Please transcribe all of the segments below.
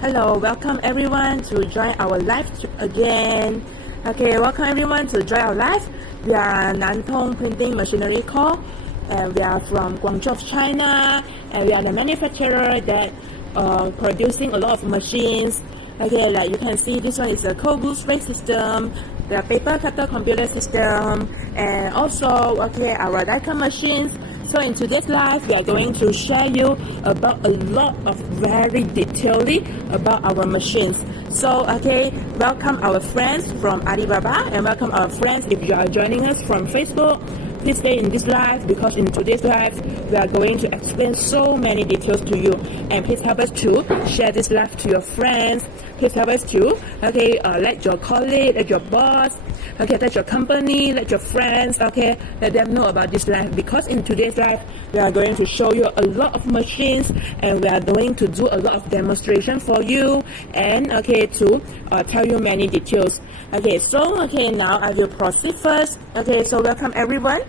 Hello, welcome everyone to join our live again. Okay, welcome everyone to join our live. We are Nantong Printing Machinery Co. and we are from Guangzhou, China, and we are the manufacturer that producing a lot of machines. Okay, like you can see, this one is a cold glue spray system, the paper cutter computer system, and also our die-cut machines. So in today's live, we are going to share you about a lot of very detailedly about our machines. So welcome our friends from Alibaba and welcome our friends if you are joining us from Facebook. Please stay in this live because in today's live, we are going to explain so many details to you. And please help us to share this live to your friends. Please help us to let your colleague, let your boss, let your company, let your friends, let them know about this live, because in today's live we are going to show you a lot of machines and we are going to do a lot of demonstration for you and to tell you many details. Now I will proceed first. So welcome everyone.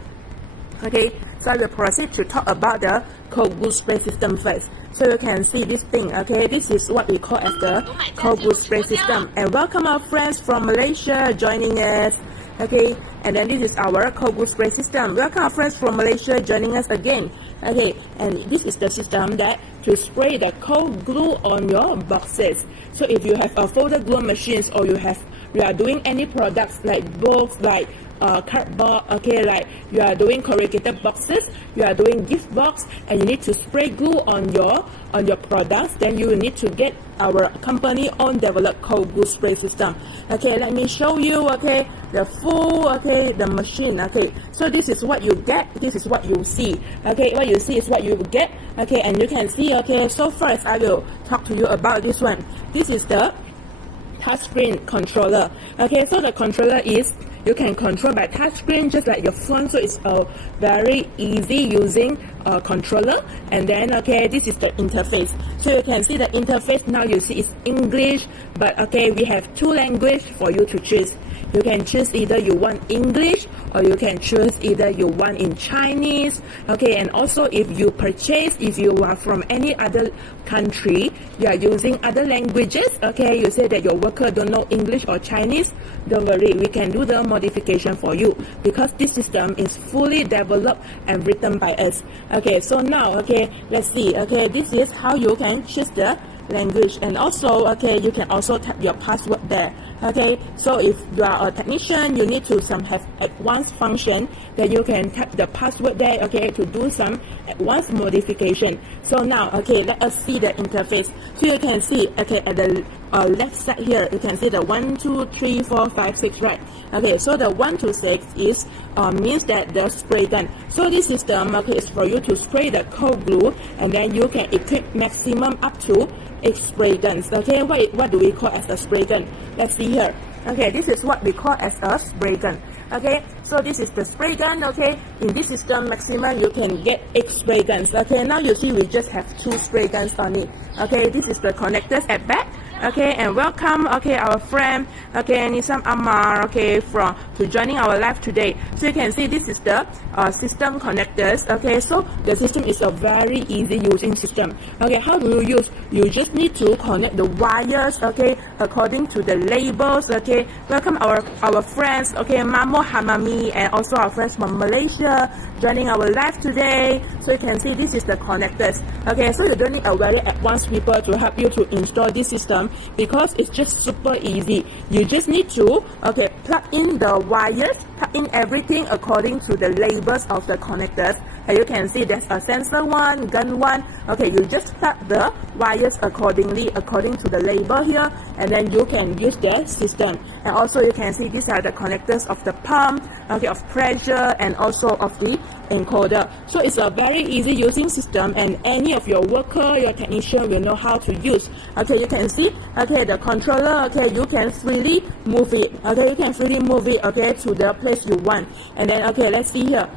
So I will proceed to talk about the cold glue spray system first. So you can see this thing, this is what we call as the cold glue spray system. And welcome our friends from Malaysia joining us. And then this is our cold glue spray system. Welcome our friends from Malaysia joining us again. And this is the system that to spray the cold glue on your boxes. So if you have a folded glue machines or you are doing any products like books, like cardboard, like you are doing corrugated boxes, you are doing gift box, and you need to spray glue on your products, then you need to get our company own developed cold glue spray system. Let me show you the full the machine. So this is what you get, this is what you see. What you see is what you get. And you can see. So first I will talk to you about this one. This is the touchscreen controller. So the controller is you can control by touchscreen just like your phone, so it's a very easy using controller. And then this is the interface. So you can see the interface now. You see it's English, but we have two languages for you to choose. You can choose either you want English or you can choose either you want in Chinese. And also if you are from any other country, you are using other languages, you say that your worker don't know English or Chinese, don't worry, we can do the modification for you because this system is fully developed and written by us. So now let's see. This is how you can choose the language, and also you can also type your password there. So if you are a technician, you need to have advanced function that you can type the password there to do some advanced modification. So now let us see the interface. So you can see at the left side here, you can see the 1 2 3 4 5 6, right? So the 1 to 6 is means that the spray gun. So this system is for you to spray the cold glue, and then you can equip maximum up to 8 spray guns. What do we call as a spray gun? Let's see here. This is what we call as a spray gun. So this is the spray gun. In this system, maximum you can get 8 spray guns. Now you see we just have 2 spray guns on it. This is the connectors at back. And welcome our friend Nisam Ammar to joining our live today. So you can see this is the system connectors. So the system is a very easy using system. How do you use? You just need to connect the wires according to the labels. Welcome our friends Mamo Hamami and also our friends from Malaysia joining our live today. So you can see this is the connectors. So you don't need a very advanced people to help you to install this system because it's just super easy. You just need to plug in the wires, plug in everything according to the labels of the connectors. And you can see there's a sensor one, gun one. You just plug the wires accordingly according to the label here, and then you can use the system. And also you can see these are the connectors of the pump, of pressure, and also of the encoder. So it's a very easy using system, and any of your worker, your technician will know how to use. You can see the controller. You can freely move it. You can freely move it to the place you want. And then let's see here.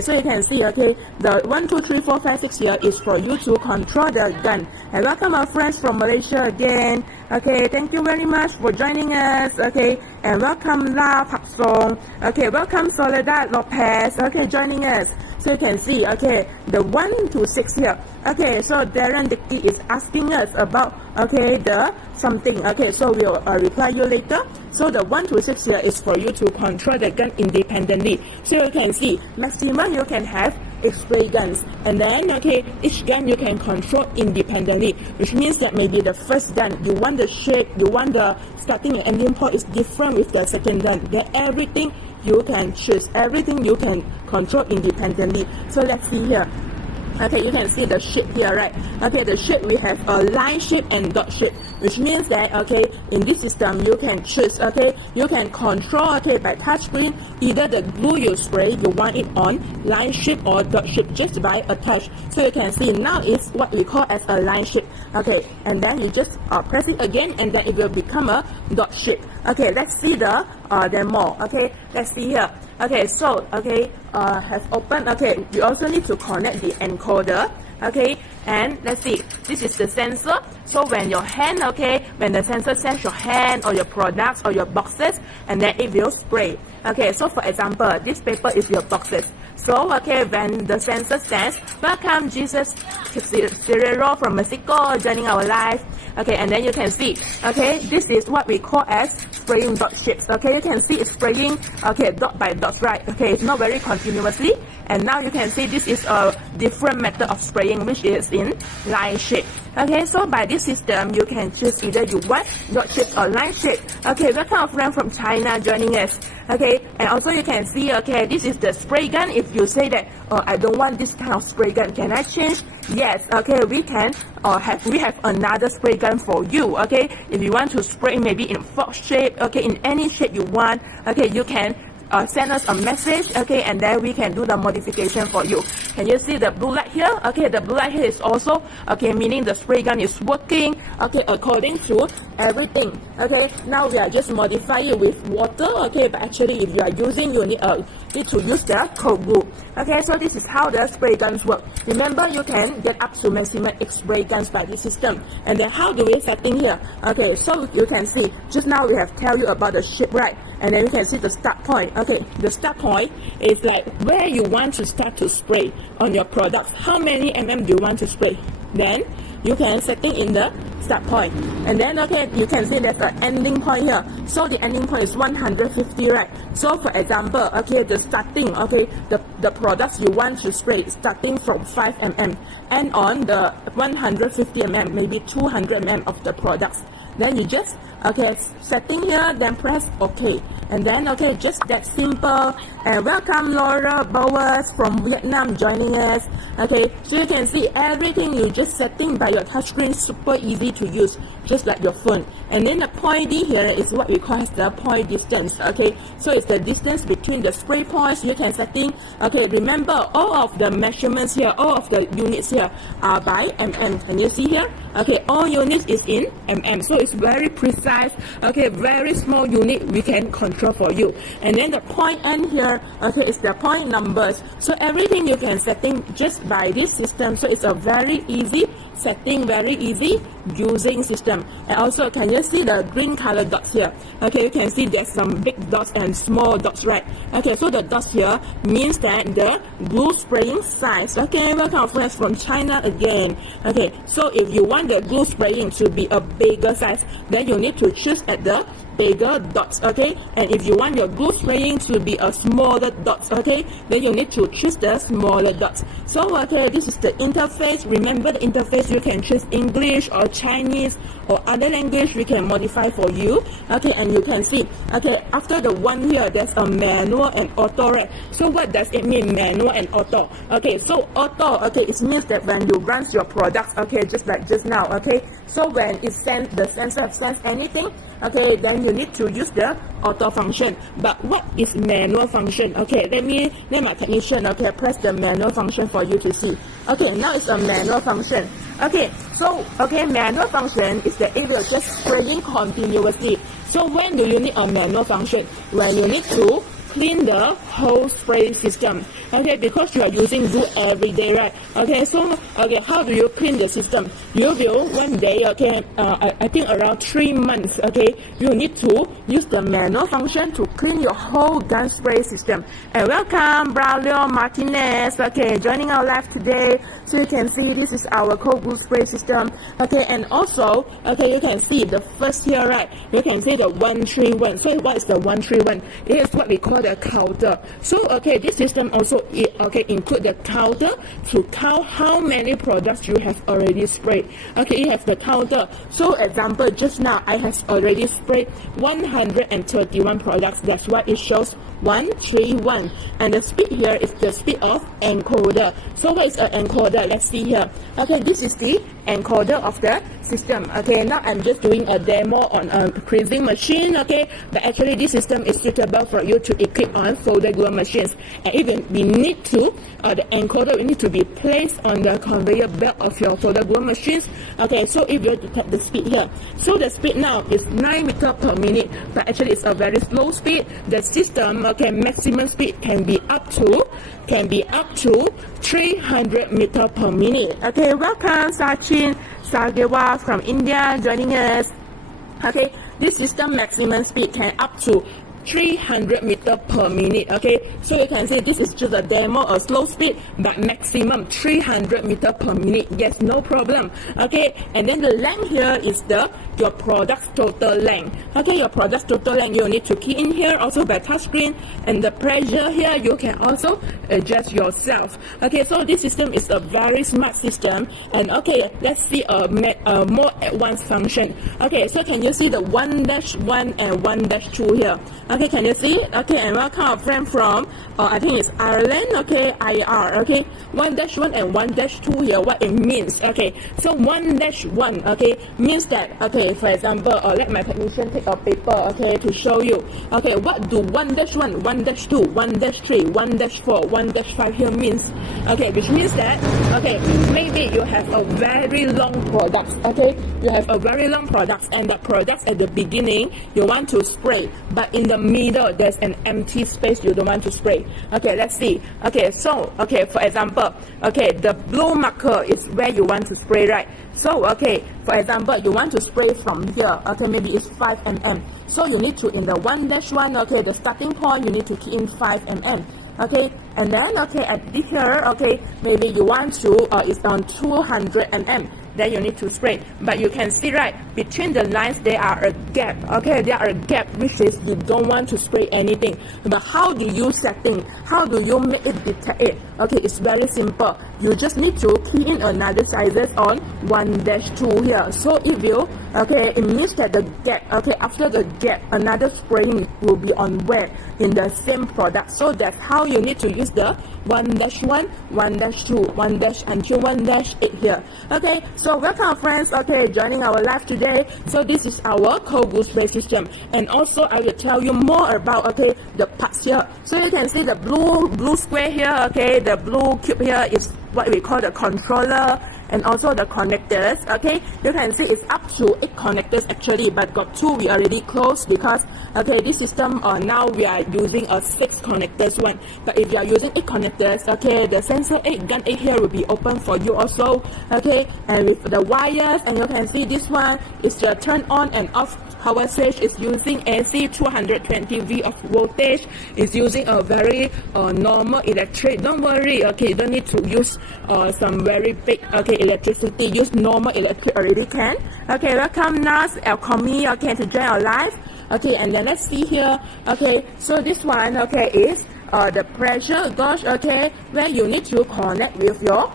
So you can see the 1 2 3 4 5 6 here is for you to control the gun. And welcome our friends from Malaysia again. Thank you very much for joining us. And welcome La Pak Song. Welcome Soledad Lopez. Joining us. So you can see, okay, the 1 to 6 here. Okay, so Darren Dickey is asking us about, okay, the something. Okay, so we'll reply you later. So the 1 to 6 here is for you to control the gun independently. So you can see, maximum you can have spray guns, and then okay, each gun you can control independently, which means that maybe the first gun you want the shape, you want the starting and ending point is different with the second gun. Then everything you can choose, everything you can control independently. So let's see here. Okay, you can see the shape here, right? Okay, the shape we have a line shape and dot shape, which means that okay, in this system you can choose, okay, you can control, okay, by touch screen either the glue you spray you want it on line shape or dot shape just by a touch. So you can see now it's what we call as a line shape. Okay, and then you just press it again and then it will become a dot shape. Okay, let's see the demo. Okay, let's see here. Okay, so okay, have opened. Okay, you also need to connect the encoder. Okay, and let's see, this is the sensor. So when your hand, okay, when the sensor sends your hand or your products or your boxes, and then it will spray. Okay, so for example, this paper is your boxes. So okay, when the sensor says, "Welcome Jesus Cirero from Mexico joining our live," okay, and then you can see, okay, this is what we call as spraying dot shapes. Okay, you can see it's spraying, okay, dot by dot, right? Okay, it's not very continuously. And now you can see this is a different method of spraying, which is in line shape. Okay, so by this system, you can choose either you want dot shape or line shape. Okay, welcome a friend from China joining us. Okay, and also you can see, okay, this is the spray gun. If you say that, oh, I don't want this kind of spray gun, can I change? Yes, okay, we can, we have another spray gun for you. Okay, if you want to spray maybe in fox shape, okay, in any shape you want, okay, you can send us a message, okay, and then we can do the modification for you. Can you see the blue light here? Okay, the blue light here is also, okay, meaning the spray gun is working, okay, according to everything. Okay, now we are just modifying it with water, okay, but actually if you are using, you need to use the cold glue. Okay, so this is how the spray guns work. Remember, you can get up to maximum 8 spray guns by this system. And then how do we set in here? Okay, so you can see, just now we have tell you about the shape, right? And then you can see the start point. Okay, the start point is like where you want to start to spray on your products. How many mm do you want to spray? Then you can set it in the start point. And then okay, you can see there's an ending point here. So the ending point is 150, right? So for example, okay, the starting, okay, the products you want to spray starting from 5 mm and on the 150 mm, maybe 200 mm of the products. Then you just, okay, setting here, then press OK. And then, okay, just that simple. And welcome Laura Bowers from Vietnam joining us. Okay, so you can see everything you just setting by your touchscreen, super easy to use, just like your phone. And then the point D here is what we call as the point distance. Okay, so it's the distance between the spray points you can setting. Okay, remember all of the measurements here, all of the units here are by mm. Can you see here? Okay, all units is in mm, so it's very precise. Okay, very small unit we can control for you. And then the point N here, okay, is the point numbers. So everything you can setting just by this system. So it's a very easy setting, very easy using system. And also, can you see the green color dots here? Okay, you can see there's some big dots and small dots, right? Okay, so the dots here means that the glue spraying size. Okay, welcome friends from China again. Okay, so if you want the glue spraying to be a bigger size, then you need to choose at the bigger dots. Okay, and if you want your glue spraying to be a smaller dots, okay, then you need to choose the smaller dots. So okay, this is the interface. Remember the interface, you can choose English or Chinese or other language we can modify for you. Okay, and you can see, okay, after the one here there's a manual and auto, right? So what does it mean, manual and auto? Okay, so auto, okay, it means that when you run your products, okay, just like just now, okay, so when it sends, the sensor sends anything, okay, then you need to use the auto function. But what is manual function? Okay, let my technician, okay, press the manual function for you to see. Okay, now it's a manual function. Okay, so okay, manual function is that it will just spraying continuously. So when do you need a manual function? When you need to clean the whole spray system. Okay, because you are using glue every day, right? Okay, so how do you clean the system? You will one day, okay, I think around 3 months, okay, you need to use the manual function to clean your whole gun spray system. And welcome Braulio Martinez, okay, joining our live today. So you can see this is our cold glue spray system. Okay, and also, okay, you can see the first here, right? You can see the 131. So what is the 131? It is what we call the counter. So okay, this system also include the counter to count how many products you have already sprayed. Okay, it has the counter. So example, just now I have already sprayed 131 products. That's why it shows 131. And the speed here is the speed of encoder. So what is an encoder? Let's see here. Okay, this is the encoder of the system. Okay, now I'm just doing a demo on a freezing machine. Okay, but actually this system is suitable for you to equip on folder glue machines. And even we need to, the encoder will need to be placed on the conveyor belt of your folder glue machines. Okay, so if you detect the speed here, so the speed now is 9 meters per minute, but actually it's a very slow speed. The system, okay, maximum speed can be up to 300 meters per minute. Okay, welcome Sachin Sagewa from India joining us. Okay, this system maximum speed can up to 300 meters per minute. Okay, so you can see this is just a demo of slow speed, but maximum 300 meters per minute. Yes, no problem. Okay, and then the length here is your product's total length. Okay, your product's total length you need to key in here also by touchscreen, and the pressure here you can also adjust yourself. Okay, so this system is a very smart system. And okay, let's see a more advanced function. Okay, so can you see the 1-1 and 1-2 here? Okay, can you see? Okay, and welcome our friend from I think it's Ireland. Okay, IR. Okay, 1-1 and 1-2 here, what it means. Okay, so 1-1, okay, means that, okay, for example, let my technician take a paper, okay, to show you. Okay, what do 1-1, 1-2, 1-3, 1-4, 1-5 here means? Okay, which means that, okay, maybe you have a very long product. Okay, you have a very long product, and the products at the beginning you want to spray, but in the middle there's an empty space you don't want to spray. Okay, let's see. Okay, so okay, for example, okay, the blue marker is where you want to spray, right? So okay, for example, you want to spray from here. Okay, maybe it's 5 mm. So you need to, in the 1-1, okay, the starting point, you need to key in 5 mm. Okay, and then okay, at here, okay, maybe you want to it's on 200 mm. Then you need to spray, but you can see, right, between the lines there are a gap. Okay, there are a gap, which is you don't want to spray anything. But how do you setting? How do you make it detect it? Okay, it's very simple. You just need to key in another sizes on 1-2 here. So if you, okay, it means that the gap, okay, after the gap, another spraying will be on where? In the same product. So that's how you need to use the 1-1, 1-2, 1- until 1-8 here. Okay, so welcome friends, okay, joining our live today. So this is our cold glue spray system, and also I will tell you more about, okay, the parts here. So you can see the blue square here, okay, the blue cube here is what we call the controller, and also the connectors. Okay, you can see it's up to 8 connectors actually, but got 2 we already closed because, okay, this system now we are using a 6 connectors one. But if you are using 8 connectors, okay, the sensor 8 gun 8 here will be open for you also. Okay, and with the wires, and you can see this one is your turn on and off power switch. Is using AC 220V of voltage. Is using a very normal electric. Don't worry, okay, you don't need to use some very big, okay, electricity. Use normal electric already can. Okay, welcome Nas Alchemy, okay, to join our live. Okay, and then let's see here. Okay, so this one, okay, is the pressure gauge, okay, where you need to connect with your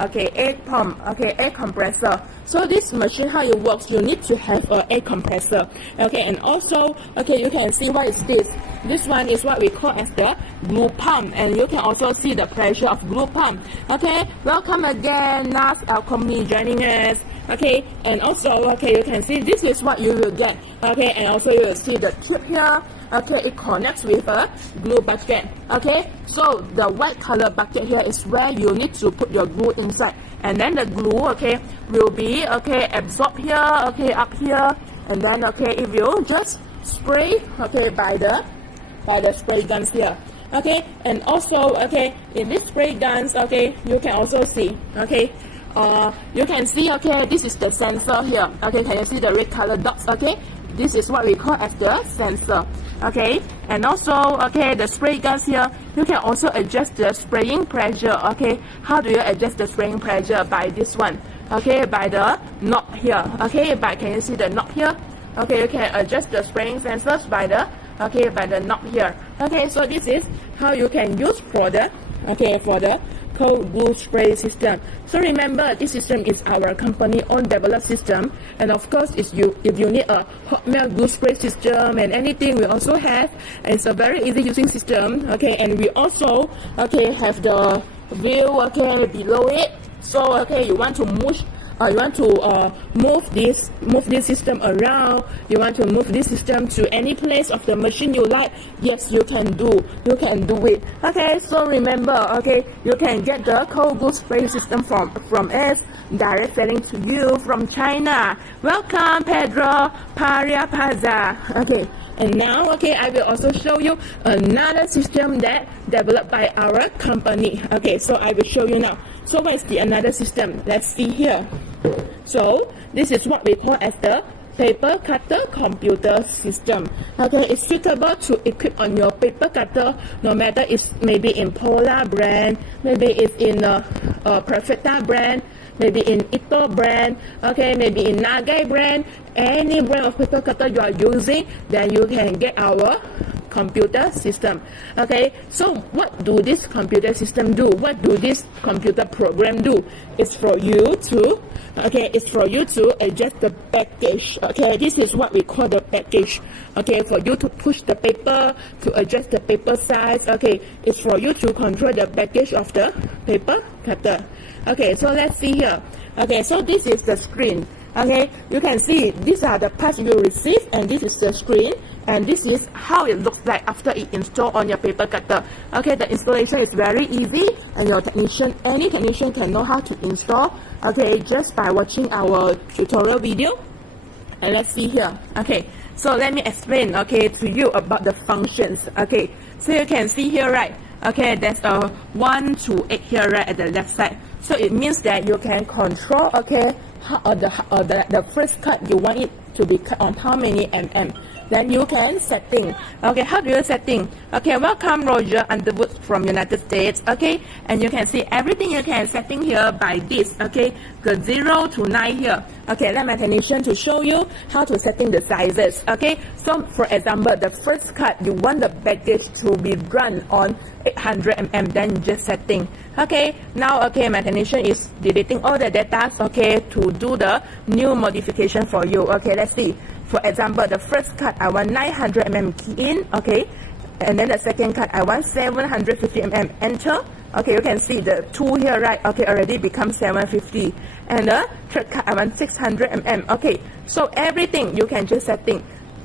okay, air pump, okay, air compressor. So this machine, how it works, you need to have an air compressor. Okay, and also, okay, you can see what is this. This one is what we call as the glue pump, and you can also see the pressure of glue pump. Okay, welcome again, Nas Alchemy joining us. Okay, and also, okay, you can see this is what you will get. Okay, and also you will see the tube here. Okay, it connects with a glue bucket. Okay, so the white color bucket here is where you need to put your glue inside, and then the glue, okay, will be, okay, absorbed here, okay, up here, and then, okay, if you just spray, okay, by the by the spray guns here. Okay, and also, okay, in this spray guns, okay, you can also see, okay, you can see, okay, this is the sensor here. Okay, can you see the red color dots? Okay, this is what we call as the sensor. Okay, and also, okay, the spray guns here, you can also adjust the spraying pressure. Okay, how do you adjust the spraying pressure? By this one, okay, by the knob here. Okay, can you see the knob here? Okay, you can adjust the spraying sensors by the, okay, by the knob here. Okay, so this is how you can use for the, okay, for the cold glue spray system. So remember, this system is our company own developed system, and of course, if you need a hot melt glue spray system and anything, we also have. And it's a very easy using system. Okay, and we also, okay, have the view, okay, below it. So okay, you want to move this system around. You want to move this system to any place of the machine you like. Yes, you can do it. Okay, so remember, okay, you can get the cold glue spray system from us, direct selling to you from China. Welcome, Pedro Paria Paza. Okay, and now, okay, I will also show you another system that developed by our company. Okay, so I will show you now. So what is the another system? Let's see here. So this is what we call as the paper cutter computer system. Okay, it's suitable to equip on your paper cutter, no matter it's maybe in Polar brand, maybe it's in Perfecta brand, maybe in Ito brand, okay, maybe in Nagai brand, any brand of paper cutter you are using, then you can get our computer system. Okay, so what do this computer system do? What do this computer program do? It's for you to, okay, it's for you to adjust the package. Okay, this is what we call the package. Okay, for you to push the paper, to adjust the paper size. Okay, it's for you to control the package of the paper cutter. Okay, so let's see here. Okay, so this is the screen. Okay, you can see these are the parts you receive, and this is the screen, and this is how it looks like after it installed on your paper cutter. Okay, the installation is very easy, and your technician, any technician can know how to install. Okay, just by watching our tutorial video. And let's see here. Okay, so let me explain, okay, to you about the functions. Okay, so you can see here, right? Okay, there's a 1 to 8 here, right, at the left side. So it means that you can control, okay, the first cut you want it to be cut on how many mm. Then you can setting. Okay, how do you setting? Okay, welcome Roger Underwood from United States. Okay, and you can see everything you can setting here by this. Okay, the 0 to 9 here. Okay, let my technician to show you how to setting the sizes. Okay, so for example, the first cut you want the package to be run on 800 mm, then just setting. Okay, now, okay, my technician is deleting all the data, okay, to do the new modification for you. Okay, let's see. For example, the first cut I want 900 mm key in, okay, and then the second cut I want 750 mm, enter. Okay, you can see the 2 here, right? Okay, already become 750, and the third cut I want 600 mm. Okay, so everything you can just setting.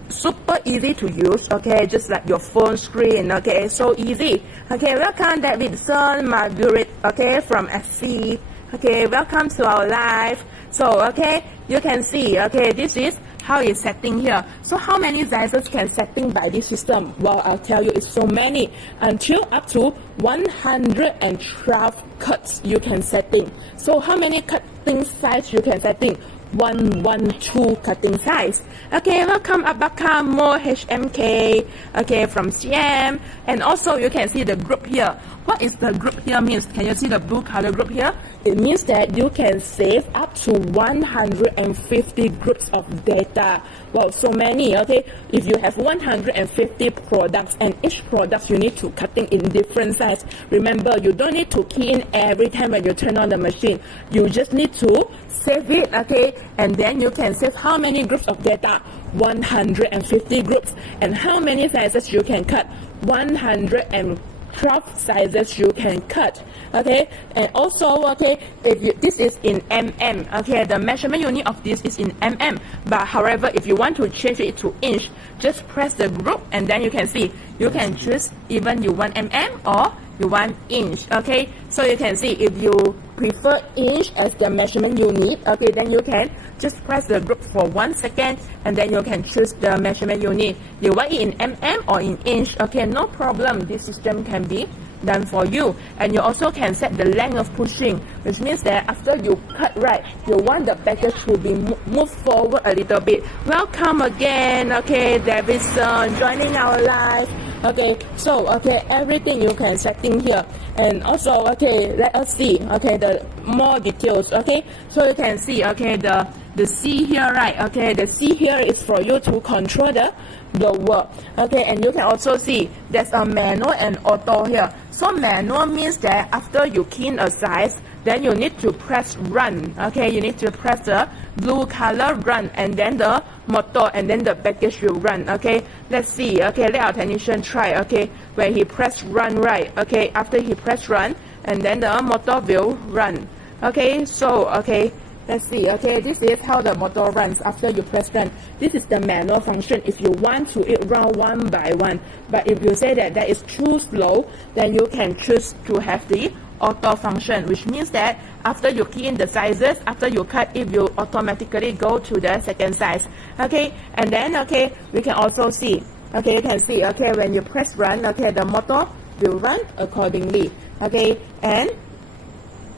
Super easy to use, okay, just like your phone screen. Okay, so easy. Okay, welcome Davidson Margaret, okay, from SC. Okay, welcome to our live. So okay, you can see, okay, this is how it's setting here. So how many sizes can setting by this system? Well, I'll tell you, it's so many, until up to 112 cuts you can setting. So how many cutting size you can setting? 112 cutting size. Okay, welcome Abaka Mo HMK, okay, from CM. And also you can see the group here. What is the group here means? Can you see the blue color group here? It means that you can save up to 150 groups of data. Wow, so many. Okay, if you have 150 products and each product you need to cutting in different size. Remember, you don't need to key in every time when you turn on the machine. You just need to save it, okay, and then you can save how many groups of data? 150 groups. And how many sizes you can cut? 112 sizes you can cut. Okay, and also, okay, this is in mm. Okay, the measurement unit of this is in mm, but however, if you want to change it to inch, just press the group, and then you can see you can choose even you want mm or you want inch. Okay, so you can see if you prefer inch as the measurement you need, okay, then you can just press the group for 1 second and then you can choose the measurement you need. You want it in mm or in inch, okay, no problem. This system can be done for you. And you also can set the length of pushing, which means that after you cut right, you want the package to be moved forward a little bit. Welcome again, okay, Davidson, joining our live. Okay, so okay, everything you can setting here. And also, okay, let us see, okay, the more details. Okay, so you can see, okay, the C here, right? Okay, the C here is for you to control the blower. Okay, and you can also see there's a manual and auto here. So manual means that after you key in a size, then you need to press run. Okay, you need to press the blue color run, and then the motor, and then the package will run. Okay, let's see. Okay, let our technician try. Okay, when he press run, right? Okay, after he press run, and then the motor will run. Okay, so okay, let's see. Okay, this is how the motor runs after you press run. This is the manual function if you want to it run one by one. But if you say that is too slow, then you can choose to have the auto function, which means that after you key in the sizes, after you cut, it will automatically go to the second size. Okay, and then okay, we can also see, okay, you can see, okay, when you press run, okay, the motor will run accordingly. Okay, and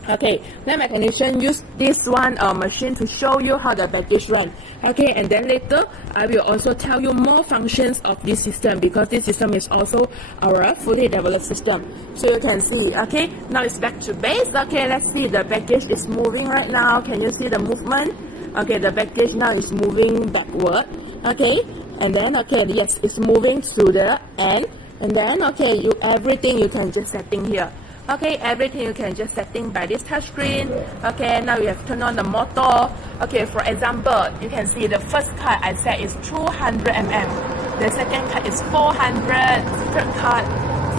okay, let my technician use this one machine to show you how the package run. Okay, and then later I will also tell you more functions of this system, because this system is also our fully developed system. So you can see, okay, now it's back to base. Okay, let's see, the package is moving right now. Can you see the movement? Okay, the package now is moving backward. Okay, and then okay, yes, it's moving to the end. And then okay, everything you can just setting here. Okay, everything you can just setting by this touch screen. Okay, now you have turned on the motor. Okay, for example, you can see the first cut I set is 200 mm. The second cut is 400. Third cut.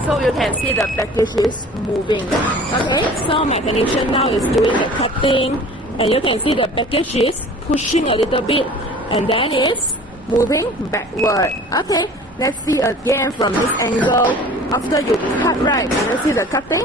So you can see the package is moving. Okay, so my technician now is doing the cutting. And you can see the package is pushing a little bit. And then it's moving backward. Okay, let's see again from this angle. After you cut right, let's see the cutting,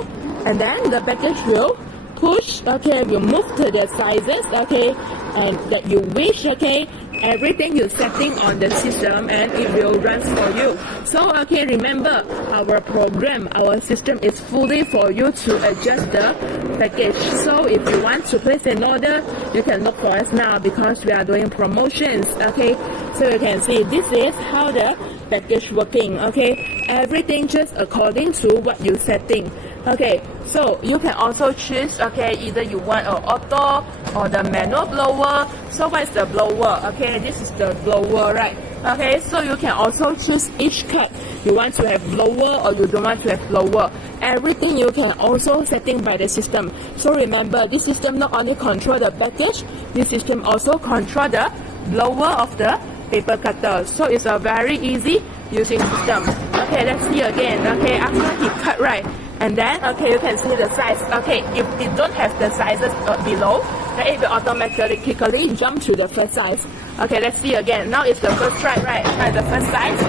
and then the package will push. Okay, will move to the sizes. Okay, and that you wish. Okay, everything you're setting on the system, and it will run for you. So okay, remember our program, our system is fully for you to adjust the package. So if you want to place an order, you can look for us now because we are doing promotions. Okay, so you can see this is how the package working. Okay, everything just according to what you setting. Okay, so you can also choose, okay, either you want an auto or the manual blower. So what is the blower? Okay, this is the blower, right? Okay, so you can also choose each cut. You want to have blower or you don't want to have blower. Everything you can also setting by the system. So remember, this system not only control the package, this system also control the blower of the paper cutter. So it's a very easy using system. Okay, let's see again. Okay, after he cut right, and then okay, you can see the size. Okay, if it don't have the sizes below, then it will automatically jump to the first size. Okay, let's see again. Now it's the first try, right? Try the first size.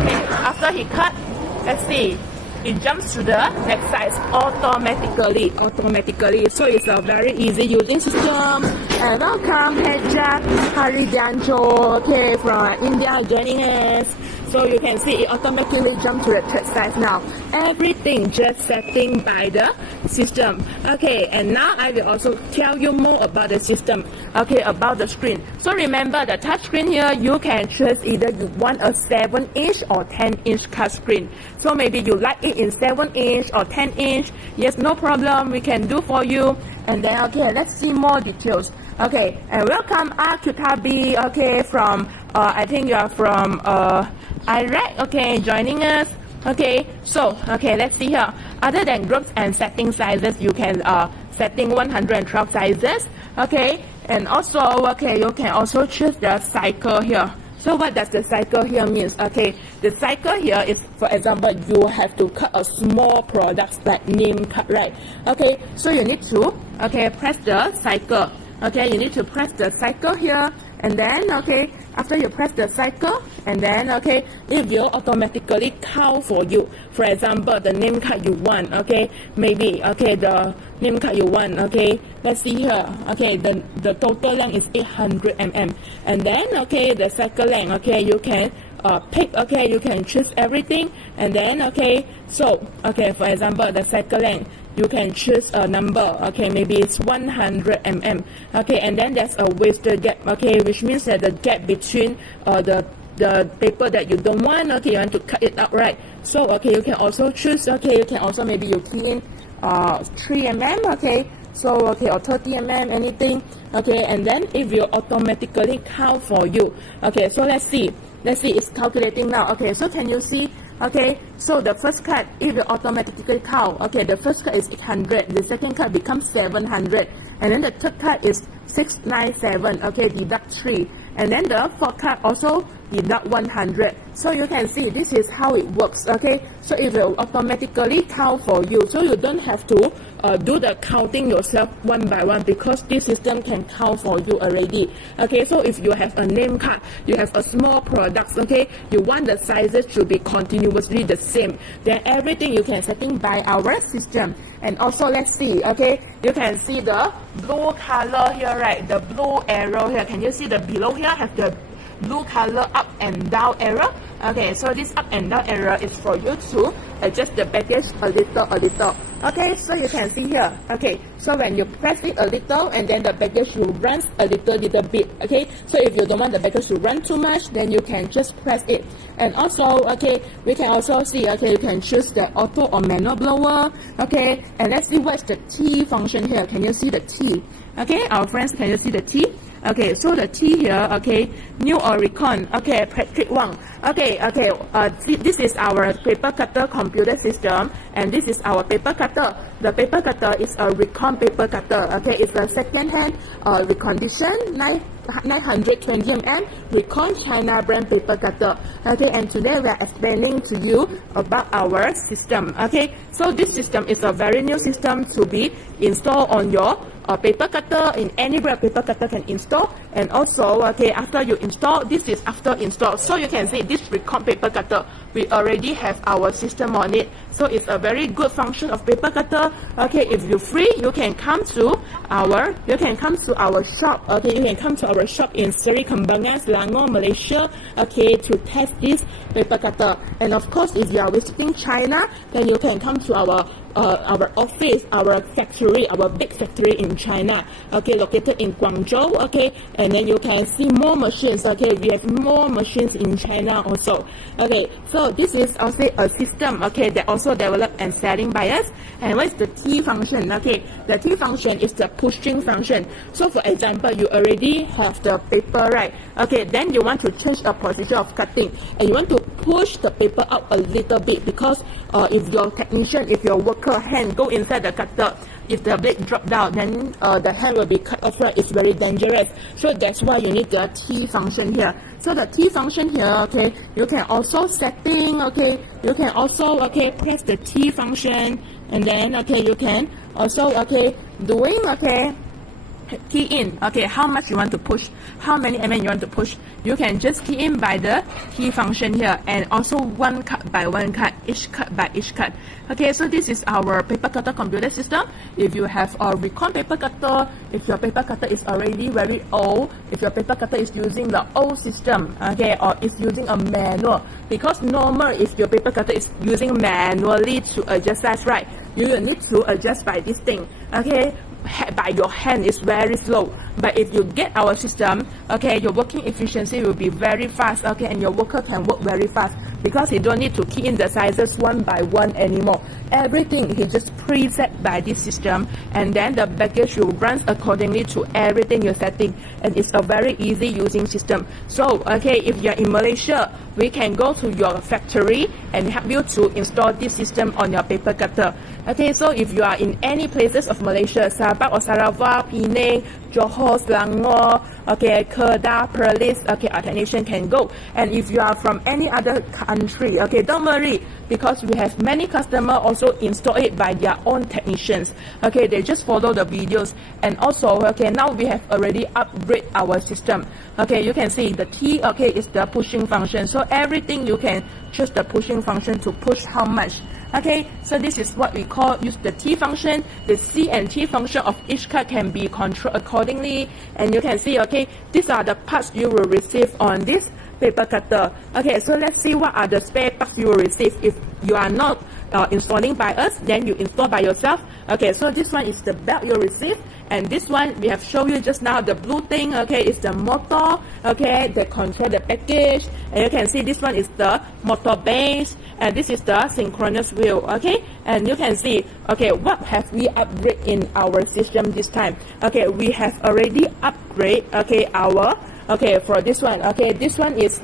Okay, after he cut, let's see, it jumps to the next size automatically. So it's a very easy using system. And welcome, Hedja Harijancho, okay, from India joining us. So you can see it automatically jump to the third size now. Everything just setting by the system. Okay, and now I will also tell you more about the system. Okay, about the screen. So remember the touch screen here, you can choose either you want a 7-inch or 10-inch cut screen. So maybe you like it in 7-inch or 10-inch. Yes, no problem, we can do for you. And then okay, let's see more details. Okay, and welcome Akutabi, okay, from I think you are from Iraq, okay, joining us. Okay, so okay, let's see here. Other than groups and setting sizes, you can setting 112 sizes. Okay, and also okay, you can also choose the cycle here. So what does the cycle here means? Okay, the cycle here is, for example, you have to cut a small product like name cut, right? Okay, so you need to okay press the cycle. Okay, you need to press the cycle here, and then okay, after after you press the cycle, and then okay, it will automatically count for you. For example, the name card you want, okay, maybe okay, the name card you want, okay, let's see here, okay, the total length is 800 mm, and then okay, the cycle length, okay, you can pick, okay, you can choose everything, and then okay, so okay, for example, the cycle length, you can choose a number, okay, maybe it's 100 mm, okay, and then there's a wasted gap, okay, which means that the gap between the paper that you don't want, okay, you want to cut it out, right? So okay, you can also choose, okay, you can also maybe you key in 3 mm, okay, so okay, or 30 mm, anything, okay, and then it will automatically count for you. Okay, so let's see, it's calculating now. Okay, so can you see? Okay, so the first card, it will automatically count. Okay, the first card is 800, the second card becomes 700, and then the third card is 697, okay, deduct 3, and then the fourth card also deduct 100. So you can see this is how it works, okay, so it will automatically count for you, so you don't have to do the counting yourself one by one, because this system can count for you already. Okay, so if you have a name card, you have a small products, okay, you want the sizes to be continuously the same, then everything you can setting by our system. And also let's see, okay, you can see the blue color here, right, the blue arrow here, can you see the below here have the blue color up and down arrow? Okay, so this up and down arrow is for you to adjust the package a little. Okay, so you can see here, okay, so when you press it a little, and then the package will run a little bit. Okay, so if you don't want the package to run too much, then you can just press it. And also, okay, we can also see, okay, you can choose the auto or manual blower. Okay, and let's see what's the T function here. Can you see the T? Okay, our friends, can you see the T? Okay, so the T here, okay, new or recon, okay, click 1. Okay, this is our paper cutter computer system, and this is our paper cutter. The paper cutter is a recon paper cutter, okay, it's a second hand reconditioned 920 mm Recon China brand paper cutter. Okay, and today we are explaining to you about our system. Okay, so this system is a very new system to be installed on your paper cutter. In any brand paper cutter can install. And also, okay, after you install, this is after install, so you can see this Recon paper cutter, we already have our system on it, so it's a very good function of paper cutter. Okay, if you're free, you can come to our shop. Okay, you can come to our shop in Seri Kembangan, Selangor, Malaysia, okay, to test this paper cutter. And of course, if you are visiting China, then you can come to our office, our factory, our big factory in China, okay, located in Guangzhou, okay, and then you can see more machines. Okay, we have more machines in China also. Okay, so this is also a system, okay, that also developed and selling by us. And what is the T function? Okay, the T function is the pushing function. So for example, you already have the paper, right? Okay, then you want to change the position of cutting, and you want to push the paper out a little bit, because if your technician, if your worker hand go inside the cutter, if the blade drop down, then the hand will be cut off, right? It's very dangerous. So that's why you need the T function here. So the T function here, okay, you can also setting, okay, you can also, okay, press the T function, and then, okay, you can also, okay, doing, okay, key in, okay, how much you want to push, how many mm you want to push. You can just key in by the key function here, and also one cut by one cut, each cut by each cut. Okay, so this is our paper cutter computer system. If you have a Recon paper cutter, if your paper cutter is already very old, if your paper cutter is using the old system, okay, or is using a manual, because normal if your paper cutter is using manually to adjust size, right, you will need to adjust by this thing, okay, by your hand is very slow. But if you get our system, okay, your working efficiency will be very fast, okay, and your worker can work very fast, because he don't need to key in the sizes one by one anymore. Everything he just preset by this system, and then the package will run accordingly to everything you're setting, and it's a very easy using system. So okay, if you're in Malaysia, we can go to your factory and help you to install this system on your paper cutter. Okay, so if you are in any places of Malaysia, Sabah or Sarawak, Penang, Johor, Selangor, okay, Kedah, Perlis, okay, our technician can go. And if you are from any other country, okay, don't worry, because we have many customers also install it by their own technicians. Okay, they just follow the videos. And also, okay, now we have already upgrade our system. Okay, you can see the T, okay, is the pushing function. So everything you can choose the pushing function to push how much. Okay, so this is what we call use the T function. The C and T function of each cut can be controlled accordingly. And you can see, okay, these are the parts you will receive on this paper cutter. Okay, so let's see what are the spare parts you will receive. If you are not installing by us, then you install by yourself. Okay, so this one is the belt you'll receive. And this one we have shown you just now, the blue thing, okay, is the motor, okay, that control the package. And you can see this one is the motor base, and this is the synchronous wheel, okay. And you can see, okay, what have we upgrade in our system this time? Okay, we have already upgrade, okay, our, okay, for this one, okay, this one is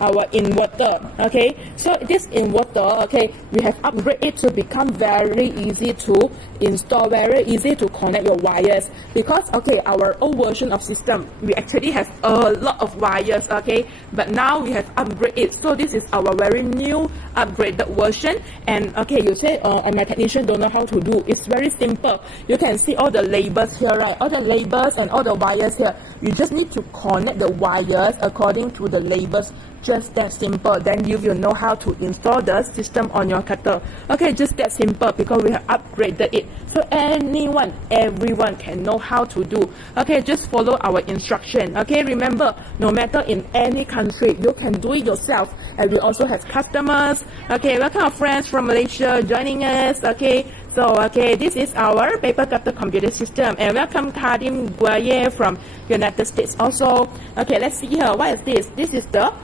our inverter. Okay, so this inverter, okay, we have upgraded it to become very easy to install, very easy to connect your wires, because okay, our old version of system we actually have a lot of wires, okay, but now we have upgraded it. So this is our very new upgraded version. And okay, you say my technician don't know how to do. It's very simple. You can see all the labels here, right? All the labels and all the wires here. You just need to connect the wires according to the labels. Just that simple. Then you will know how to install the system on your cutter. Okay, just that simple, because we have upgraded it. So anyone, everyone can know how to do. Okay, just follow our instruction. Okay, remember, no matter in any country, you can do it yourself. And we also have customers. Okay, welcome our friends from Malaysia joining us. Okay, so okay, this is our paper cutter computer system. And welcome Kadim Guaye from United States also. Okay, let's see here. What is this? This is the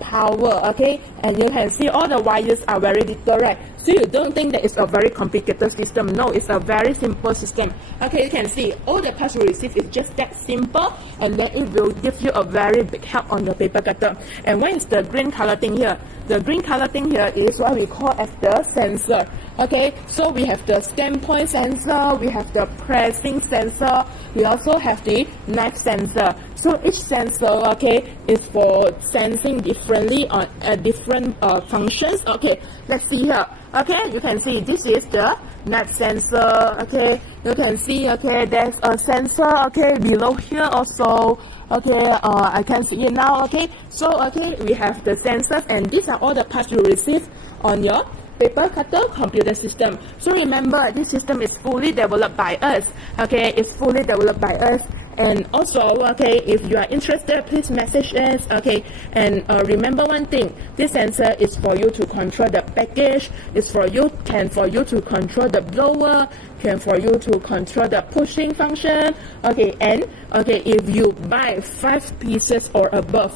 power, okay, and you can see all the wires are very little, right? So you don't think that it's a very complicated system. No, it's a very simple system. Okay, you can see all the parts you receive is just that simple, and then it will give you a very big help on your paper cutter. And what is the green color thing here? The green color thing here is what we call as the sensor. Okay, so we have the standpoint sensor, we have the pressing sensor, we also have the knife sensor. So each sensor, okay, is for sensing differently on different functions. Okay, let's see here. Okay, you can see this is the knife sensor. Okay, you can see, okay, there's a sensor, okay, below here also. Okay, I can see it now. Okay, so okay, we have the sensors, and these are all the parts you receive on your paper cutter computer system. So remember, this system is fully developed by us. Okay, it's fully developed by us. And also, okay, if you are interested, please message us. Okay, and remember one thing: this sensor is for you to control the package. It's for you to control the blower. For you to control the pushing function. Okay, and okay, if you buy 5 pieces or above,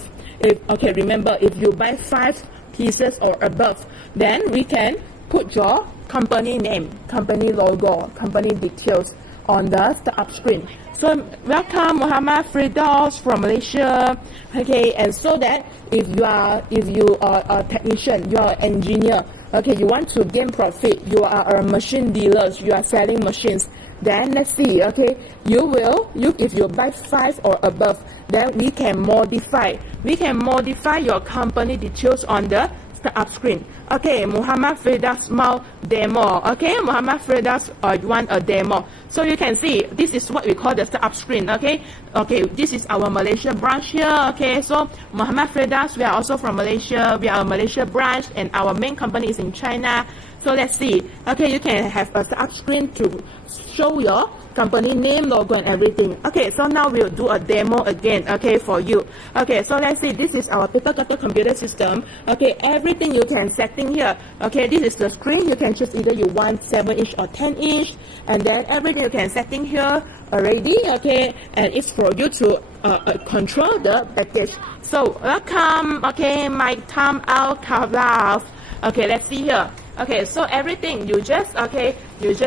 remember, if you buy 5 pieces or above, then we can put your company name, company logo, company details on the startup screen. So welcome Muhammad Firdaus from Malaysia. Okay, and so that if you are a technician, you are an engineer, okay, you want to gain profit, you are a machine dealer, you are selling machines, then let's see, okay, if you buy 5 or above, then we can modify your company details on the startup screen. Okay, Muhammad Firdaus mau demo. Okay, Muhammad Firdaus want a demo. So you can see this is what we call the startup screen. Okay, this is our Malaysia branch here. Okay, so Muhammad Firdaus, we are also from Malaysia. We are a Malaysia branch, and our main company is in China. So let's see. Okay, you can have a startup screen to show your company name, logo, and everything. Okay, so now we'll do a demo again, okay, for you. Okay, so let's see, this is our paper cutter computer system. Okay, everything you can setting here. Okay, this is the screen. You can choose either you want 7-inch or 10-inch, and then everything you can setting here already. Okay, and it's for you to control the package. So welcome. Okay, my time out Kavlaf. Okay, let's see here. Okay, so everything you just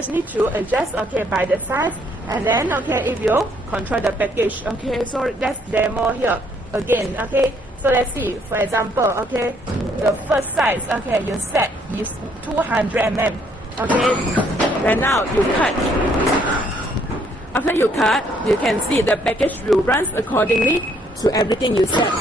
need to adjust, okay, by the size, and then okay, if you control the package. Okay, so let's demo here again. Okay, so let's see, for example, okay, the first size, okay, you set is 200 mm. Okay, and now you cut. After you cut, you can see the package will run accordingly to everything you set.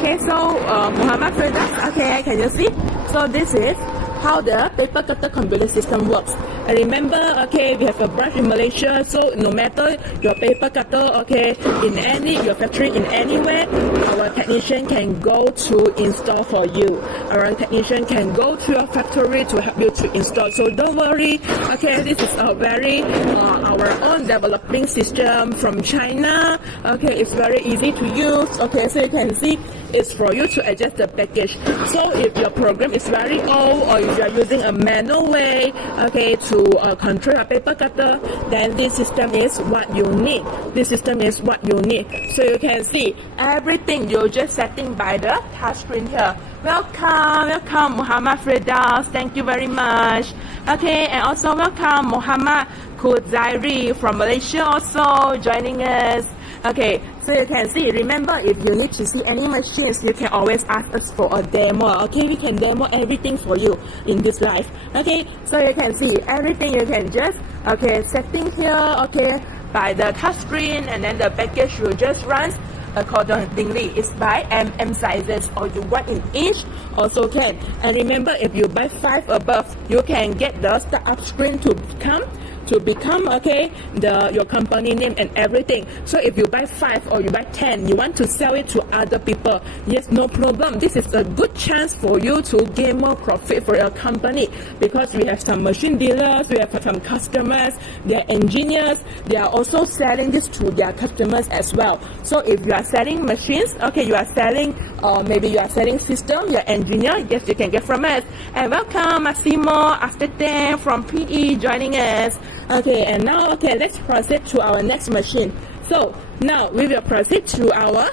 Okay, so Muhammad Firdaus, okay, can you see? So this is how the paper cutter computer system works. And remember, okay, we have a branch in Malaysia, so no matter your paper cutter, okay, in your factory, in anywhere, our technician can go to install for you. Our technician can go to your factory to help you to install. So don't worry, okay, this is a very our own developing system from China. Okay, it's very easy to use. Okay, so you can see it's for you to adjust the package. So if your program is very old, or if you are using a manual way, okay, to control your paper cutter, then this system is what you need. This system is what you need. So you can see everything you're just setting by the touch screen here. Welcome Muhammad Firdaus, thank you very much. Okay, and also welcome Muhammad Kuzairi from Malaysia also joining us. Okay, so you can see, remember, if you need to see any machines, you can always ask us for a demo. Okay, we can demo everything for you in this live. Okay, so you can see everything you can just, okay, setting here, okay, by the touch screen, and then the package will just run accordingly. It's by mm sizes, or you want in inch also can. And remember, if you buy 5 above, you can get the startup screen to become okay, your company name and everything. So if you buy 5 or you buy 10, you want to sell it to other people, yes, no problem. This is a good chance for you to gain more profit for your company, because we have some machine dealers, we have some customers, they are engineers, they are also selling this to their customers as well. So if you are selling machines, okay, you are selling, maybe you are selling system, you are engineer, yes, you can get from us. And welcome Massimo Astete from PE joining us. Okay, and now, okay, let's proceed to our next machine. So now we will proceed to our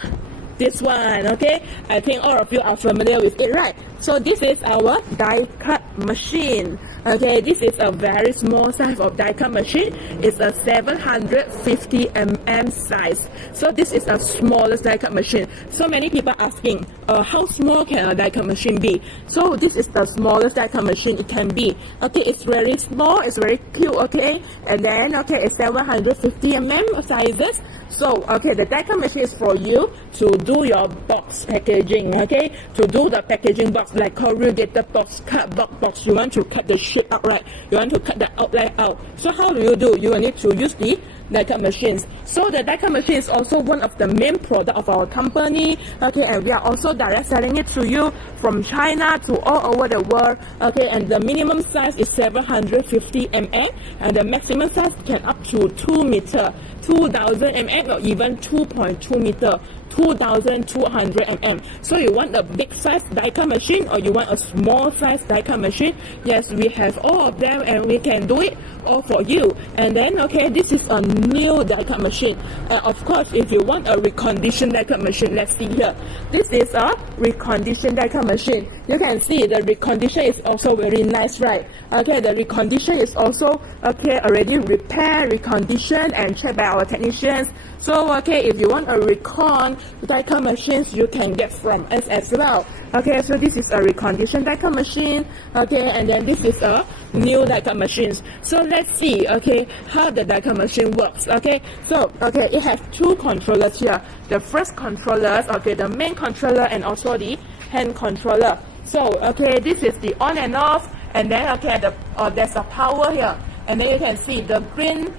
this one. Okay, I think all of you are familiar with it, right? So this is our die cut machine. Okay, this is a very small size of die cut machine. It's a 750 mm size. So this is a smallest die cut machine. So many people asking, how small can a die cut machine be? So this is the smallest die cut machine it can be. Okay, it's very small, it's very cute. Okay, and then okay, it's 750 mm sizes. So okay, the die cut machine is for you to do your box packaging. Okay, to do the packaging box like corrugated box, cardboard box. You want to cut the shape out, right? You want to cut the outline out. So how do? You will need to use the die cut machines. So the die cut machine is also one of the main product of our company. Okay, and we are also direct selling it to you from China to all over the world. Okay, and the minimum size is 750 mm, and the maximum size can up to 2 meter, 2000 mm, or even 2.2 meter. 2200 mm. So you want a big size die cut machine, or you want a small size die cut machine? Yes, we have all of them, and we can do it all for you. And then okay, this is a new die cut machine. Of course, if you want a reconditioned die cut machine, let's see here. This is a reconditioned die cut machine. You can see the recondition is also very nice, right? Okay, the recondition is also okay, already repaired, reconditioned, and checked by our technicians. So okay, if you want a recon die cut machines, you can get from us as well. Okay, so this is a reconditioned die cut machine. Okay, and then this is a new die cut machines. So let's see okay, how the die cut machine works. Okay, so okay, it has 2 controllers here. The first controllers, okay, the main controller, and also the hand controller. So okay, this is the on and off, and then okay, there's a power here, and then you can see the green,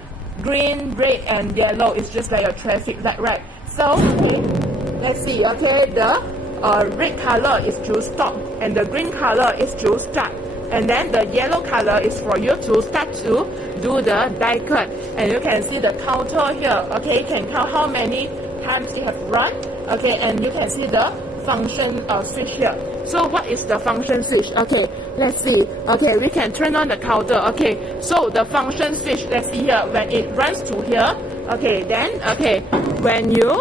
red, and yellow is just like a traffic light, right? So okay, let's see. Okay, the red color is to stop, and the green color is to start, and then the yellow color is for you to start to do the die cut. And you can see the counter here. Okay, you can count how many times you have run. Okay, and you can see the function switch here. So what is the function switch? Okay, let's see. Okay, we can turn on the counter. Okay, so the function switch, let's see here, when it runs to here, okay, then okay, when you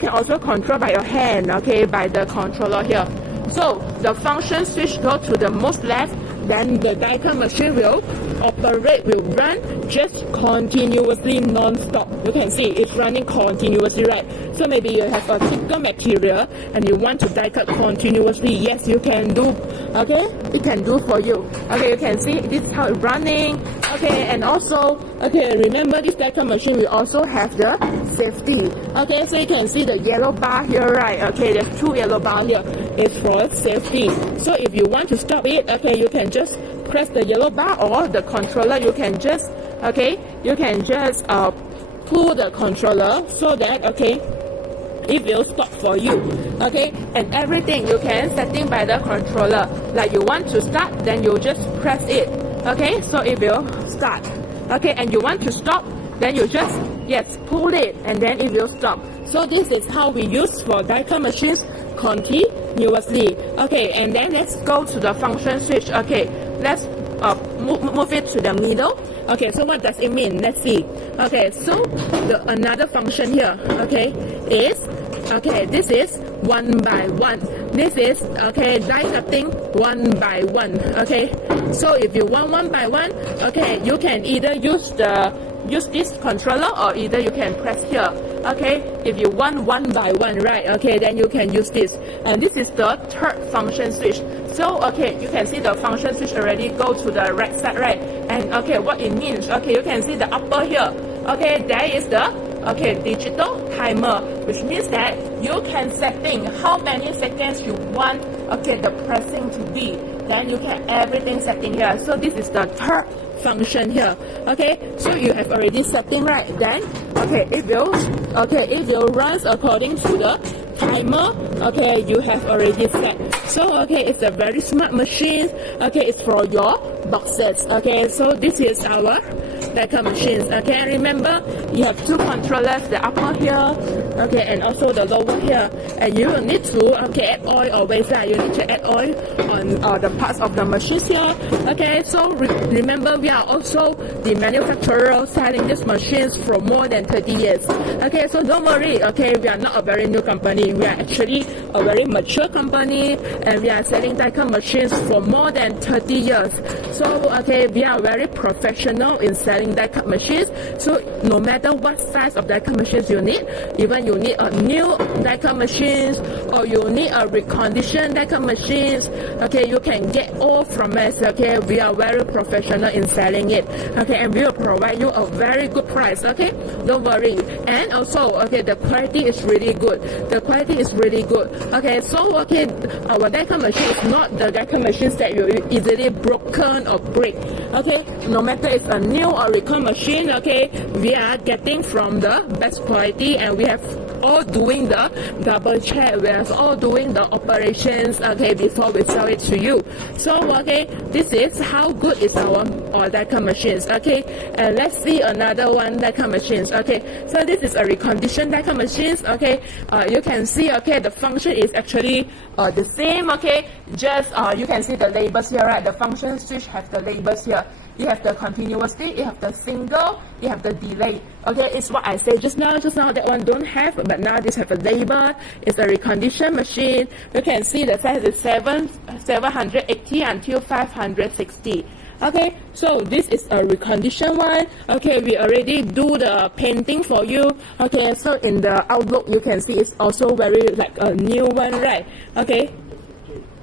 can also control by your hand, okay, by the controller here. So the function switch go to the most left, then the die-cut machine will run just continuously non-stop. You can see it's running continuously, right? So maybe you have a thicker material and you want to die-cut continuously. Yes, you can do. Okay, it can do for you. Okay, you can see this is how it's running. Okay, and also, okay, remember this die-cut machine will also have the safety. Okay, so you can see the yellow bar here, right? Okay, there's 2 yellow bars here. It's for safety. So if you want to stop it, okay, you can just press the yellow bar, or the controller, you can just, okay, you can just pull the controller so that, okay, it will stop for you. Okay, and everything you can setting by the controller. Like you want to start, then you just press it. Okay, so it will start. Okay, and you want to stop, then you just, yes, pull it, and then it will stop. So this is how we use for die-cut machines continuously. Okay, and then let's go to the function switch. Okay, let's move it to the middle. Okay, so what does it mean? Let's see. Okay, so another function here, okay, is, okay, this is 1 by 1. This is, okay, die cutting 1 by 1. Okay, so if you want 1 by 1, okay, you can either use this controller, or either you can press here. Okay, if you want 1 by 1, right? Okay, then you can use this. And this is the third function switch. So, okay, you can see the function switch already go to the right side, right? And okay, what it means, okay, you can see the upper here. Okay, there is the, okay, digital timer, which means that you can setting how many seconds you want, okay, the pressing to be. Then you can everything setting here. So this is the third function here. Okay, so you have already setting, right? Then, okay, it will run according to the timer, okay, you have already set. So, okay, it's a very smart machine. Okay, it's for your boxes. Okay, so this is our die-cut machines. Okay, remember you have 2 controllers, the upper here, okay, and also the lower here. And you will need to, okay, add oil always. You need to add oil on the parts of the machines here. Okay, so remember we are also the manufacturer selling these machines for more than 30 years. Okay, so don't worry. Okay, we are not a very new company. We are actually a very mature company, and we are selling die-cut machines for more than 30 years. So, okay, we are very professional in selling die-cut machines. So no matter what size of die-cut machines you need, even you need a new die-cut machines, or you need a reconditioned die-cut machines, okay, you can get all from us. Okay, we are very professional in selling it. Okay, and we will provide you a very good price. Okay, don't worry. And also, okay, the quality is really good. The quality is really good. Okay, so okay, our die-cut machine is not the die-cut machines that you easily broken or break. Okay, no matter it's a new or recon machine, okay, we are getting from the best quality, and we have all doing the double check. We are all doing the operations, okay, before we sell it to you. So okay, this is how good is our die-cut machines. Okay, and let's see another one die-cut machines. Okay, so this is a reconditioned die-cut machines. Okay, you can see, okay, the function is actually the same. Okay, just you can see the labels here, right? The function switch have the labels here. You have the continuously, you have the single, you have the delay. Okay, it's what I said just now. Just now that one don't have, but now this have a label. It's a reconditioned machine. You can see the size is 780 until 560. Okay, so this is a reconditioned one. Okay, we already do the painting for you. Okay, so in the outlook you can see it's also very like a new one, right? Okay,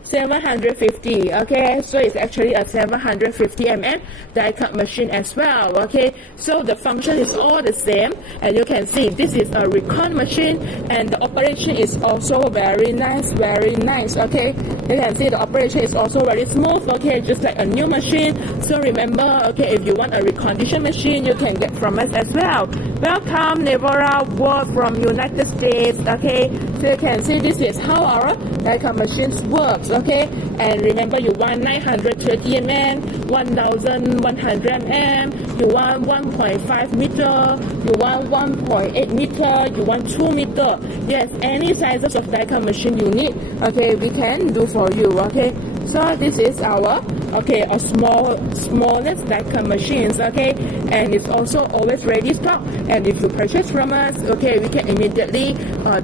750. Okay, so it's actually a 750 mm die-cut machine as well. Okay, so the function is all the same, and you can see this is a recon machine, and the operation is also very nice, very nice. Okay, you can see the operation is also very smooth. Okay, just like a new machine. So remember, okay, if you want a reconditioned machine, you can get from us as well. Welcome, Nevada World from United States. Okay, so you can see this is how our die-cut machines works. Okay, and remember you want 930 mm, 1100 mm, you want 1.5 meter, you want 1.8 meter, you want 2 meter. Yes, any sizes of die-cut machine you need, okay, we can do for you. Okay, so this is our okay, or smallest vacuum machines, okay, and it's also always ready stock. And if you purchase from us, okay, we can immediately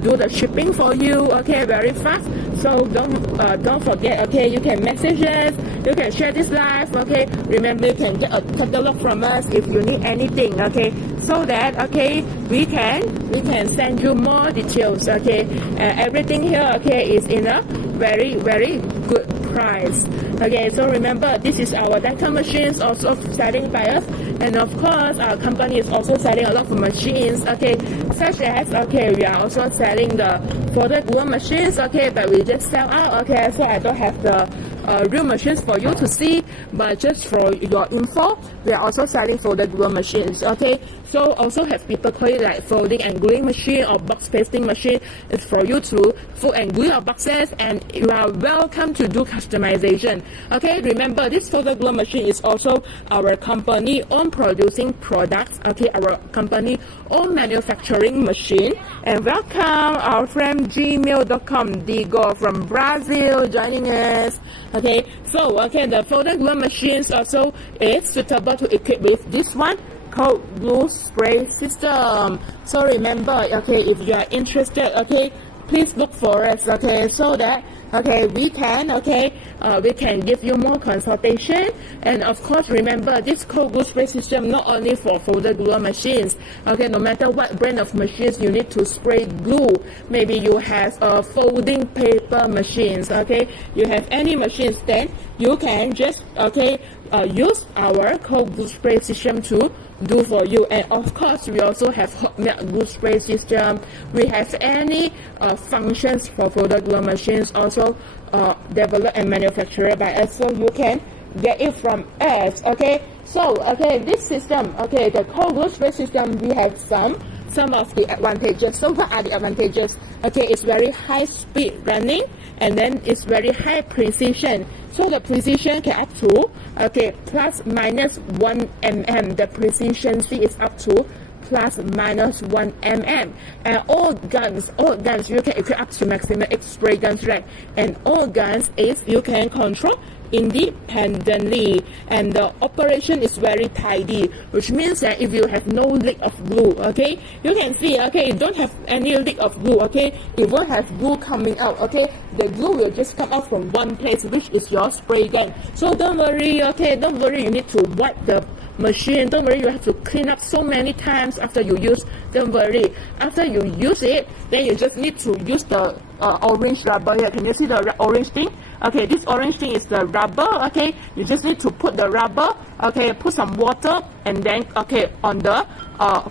do the shipping for you, okay, very fast. So don't forget, okay, you can message us, you can share this live, okay. Remember, you can get a catalog from us if you need anything, okay, so that, okay, we can send you more details, okay. Everything here, okay, is in a very good price. Okay, so remember, this is our vacuum machines also selling by us, and of course our company is also selling a lot of machines, okay, such as, okay, we are also selling the folded glue machines, okay, but we just sell out, okay, so I don't have the real machines for you to see, but just for your info, we are also selling folded glue machines, okay. So also have people call it like folding and gluing machine or box pasting machine. It's for you to fold and glue your boxes, and you are welcome to do customization. Okay, remember, this folded glue machine is also our company own producing products, okay, our company own manufacturing machine. And welcome our friend gmail.com Diego from Brazil joining us. Okay, so okay, the folded glue machines also is suitable to equip with this one cold glue spray system. So remember, okay, if you are interested, okay, please look for us, okay, so that, okay, we can give you more consultation. And of course, remember, this cold glue spray system not only for folded glue machines, okay, no matter what brand of machines you need to spray glue, maybe you have folding paper machines, okay, you have any machines, then you can just, okay, use our cold glue spray system to do for you. And of course, we also have hot melt glue spray system. We have any functions for folded glue machines also developed and manufactured by us, so you can get it from us, okay. So okay, this system, okay, the cold glue spray system, we have some of the advantages. So what are the advantages? Okay, it's very high speed running, and then it's very high precision. So the precision can up to, okay, plus minus 1 mm. The precision is up to plus minus 1 mm. And all guns you can equip up to maximum spray guns, right? And all guns is you can control independently, and the operation is very tidy, which means that if you have no leak of glue, okay, you can see, okay, you don't have any leak of glue, okay, it won't have glue coming out, okay, the glue will just come out from one place, which is your spray gun. So don't worry, okay, don't worry, you need to wipe the machine, don't worry, you have to clean up so many times after you use. Don't worry, after you use it, then you just need to use the orange rubber here. Can you see the orange thing? Okay, this orange thing is the rubber, okay, you just need to put the rubber, okay, put some water, and then, okay, on the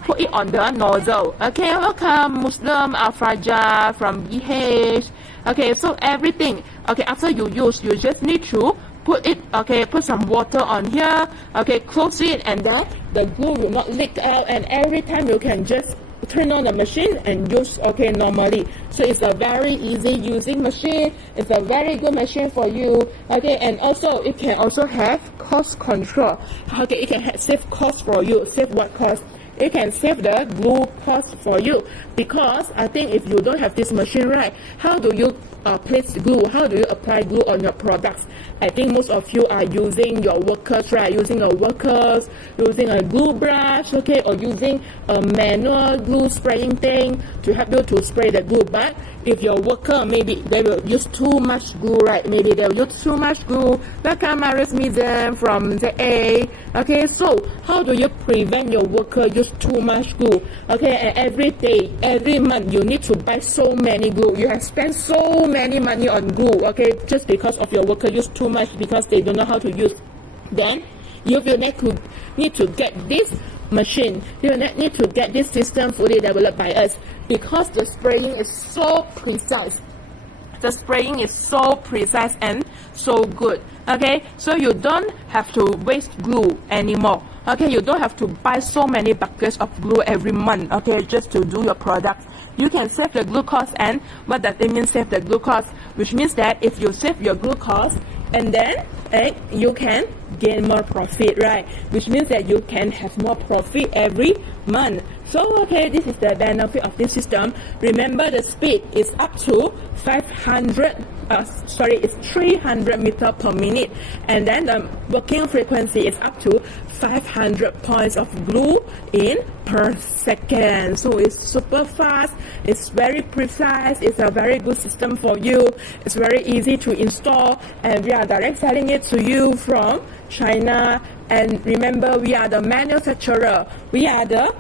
put it on the nozzle. Okay, welcome Muslim Alfraja from BH. Okay, so everything, okay, after you use, you just need to put it, okay, put some water on here, okay, close it, and then the glue will not leak out, and every time you can just turn on the machine and use, okay, normally. So it's a very easy using machine, it's a very good machine for you, okay. And also it can also have cost control, okay, it can save cost for you. Save what cost? It can save the glue cost for you, because I think if you don't have this machine, right, how do you place glue, how do you apply glue on your products? I think most of you are using your workers, right, using a glue brush, okay, or using a manual glue spraying thing to help you to spray the glue. But if your worker, maybe they will use too much glue, right, maybe they'll use too much glue. Welcome Maris Mizem from ZA. Okay, so how do you prevent your worker use too much glue? Okay, and every day, every month, you need to buy so many glue. You have spent so many money on glue, okay, just because of your worker use too much because they don't know how to use. Then you will need to get this machine. You will need to get this system fully developed by us, because the spraying is so precise. The spraying is so precise and so good. Okay, so you don't have to waste glue anymore. Okay, you don't have to buy so many buckets of glue every month, okay, just to do your products. You can save the glue cost. And what does it mean, save the glue cost? Which means that if you save your glue cost, and then you can gain more profit, right? Which means that you can have more profit every month. So this is the benefit of this system. Remember, the speed is up to 300 meter per minute, and then the working frequency is up to 500 points of glue in per second. So it's super fast, it's very precise, it's a very good system for you, it's very easy to install, and we are direct selling it to you from China. And remember, we are the manufacturer, we are the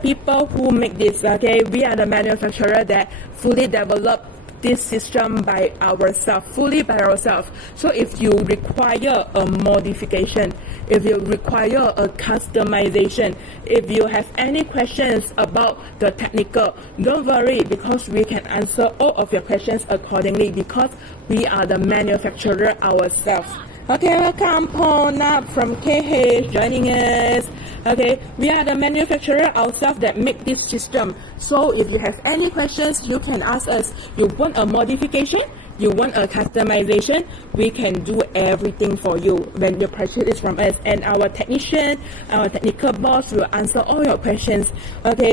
people who make this. We are the manufacturer that fully develop this system by ourselves, fully by ourselves. So if you require a modification, if you require a customization, if you have any questions about the technical, don't worry, because we can answer all of your questions accordingly, because we are the manufacturer ourselves. Welcome Pona from KH joining us. We are the manufacturer ourselves that make this system. So if you have any questions, you can ask us. You want a modification, you want a customization, we can do everything for you when you purchase it from us. And our technician, our technical boss will answer all your questions.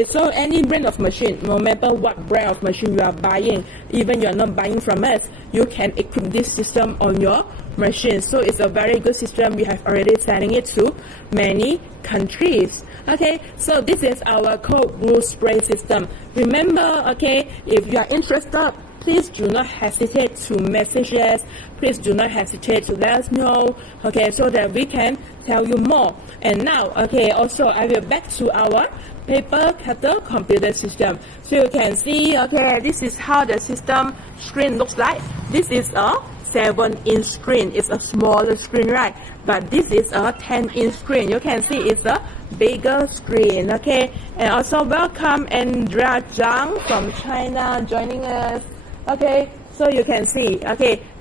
So any brand of machine, no matter what brand of machine you are buying, even you are not buying from us, you can equip this system on your machine. So it's a very good system. We have already selling it to many countries. So this is our cold glue spray system. Remember, if you are interested, please do not hesitate to message us. Please do not hesitate to let us know, so that we can tell you more. And now, also I will back to our paper cutter computer system. So you can see, this is how the system screen looks like. This is a 7-inch screen. It's a smaller screen, right? But this is a 10-inch screen. You can see it's a bigger screen. And also welcome Andrea Zhang from China joining us. So you can see,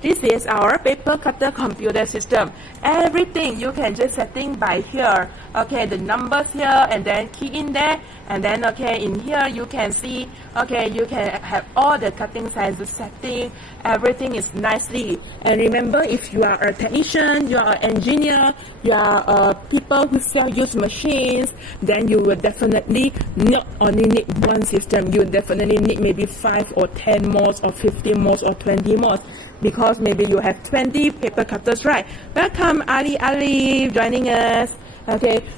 this is our paper cutter computer system. Everything you can just setting by here. The numbers here, and then key in there, and then in here you can see, you can have all the cutting sizes setting. Everything is nicely. And remember, if you are a technician, you are an engineer, you are people who use machines, then you will definitely not only need one system, you definitely need maybe 5 or 10 modes or 15 modes or 20 modes, because maybe you have 20 paper cutters, right? Welcome Ali joining us.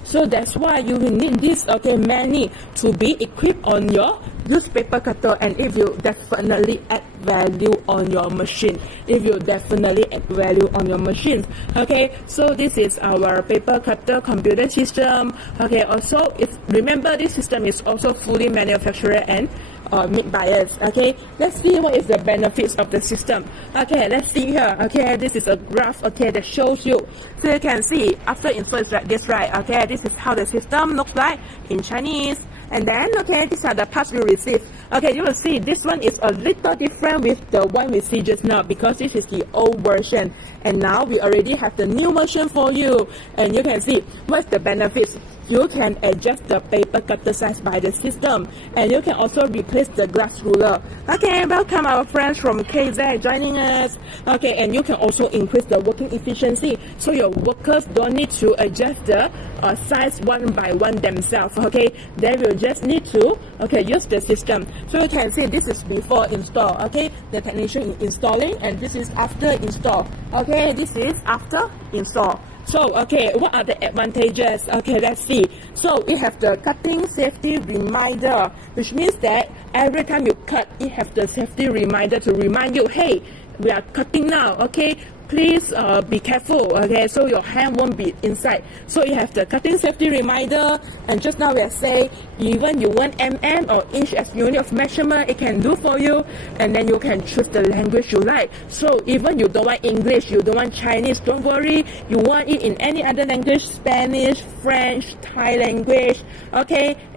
So that's why you will need this many to be equipped on your used paper cutter, and it will definitely add value on your machine. It will definitely add value on your machines. So this is our paper cutter computer system. Also remember, this system is also fully manufactured and made by us. Let's see what is the benefits of the system. Let's see here. This is a graph that shows you. So you can see after install it's like this, right? This is how the system looks like in Chinese. And then these are the parts we receive. You will see this one is a little different with the one we see just now, because this is the old version, and now we already have the new version for you. And you can see what's the benefits. You can adjust the paper cutter size by the system, and you can also replace the glass ruler. Welcome our friends from KZ joining us. And you can also increase the working efficiency, so your workers don't need to adjust the size one by one themselves. They will just need to use the system. So you can see this is before install. The technician is installing, and this is after install. This is after install. So, what are the advantages? Let's see. So, we have the cutting safety reminder, which means that every time you cut, it has the safety reminder to remind you, hey, we are cutting now, please be careful, so your hand won't be inside. So you have the cutting safety reminder, and just now we are saying, even you want mm or inch as unit of measurement, it can do for you, and then you can choose the language you like. So even you don't want English, you don't want Chinese, don't worry, you want it in any other language, Spanish, French, Thai language,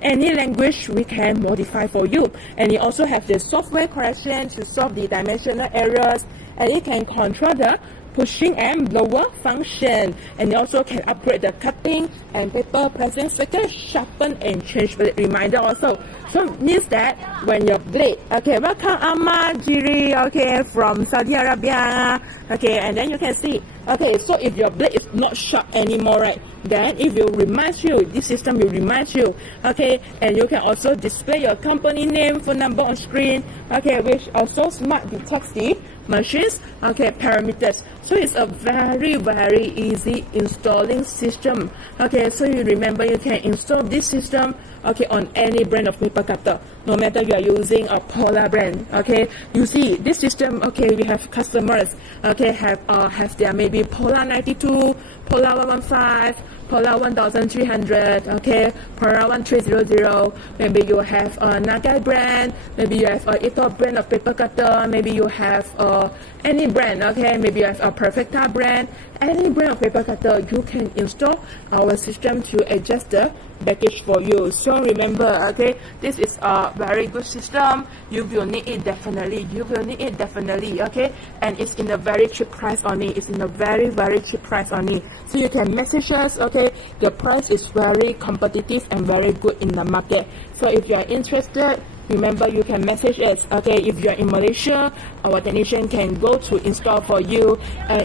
any language we can modify for you. And you also have the software correction to solve the dimensional errors, and it can control the pushing and blower function, and you also can upgrade the cutting and paper pressing sticker, sharpen and change the reminder also. So means that when your blade, okay, welcome Amma Jiri, okay, from Saudi Arabia, okay, and then you can see, okay, so if your blade is not sharp anymore, right, then it will remind you, this system will remind you, okay, and you can also display your company name, phone number on screen, okay, which also smart detects the machines, okay, parameters. So it's a very easy installing system, okay. So you remember you can install this system, okay, on any brand of paper cutter, no matter you are using a Polar brand, okay. You see this system, okay, we have customers, okay, have their maybe Polar 92, Polar 115, Polar 1300, okay, Polar 1300, maybe you have a Nagai brand, maybe you have a Ito brand of paper cutter, maybe you have any brand, okay, maybe you have a Perfecta brand, any brand of paper cutter, you can install our system to adjust the package for you. So remember, okay, this is a very good system. You will need it definitely. You will need it definitely, okay, and it's in a very cheap price only. It's in a very cheap price only. So you can message us, okay. The price is very competitive and very good in the market. So if you are interested, remember you can message us, okay. If you are in Malaysia, our technician can go to install for you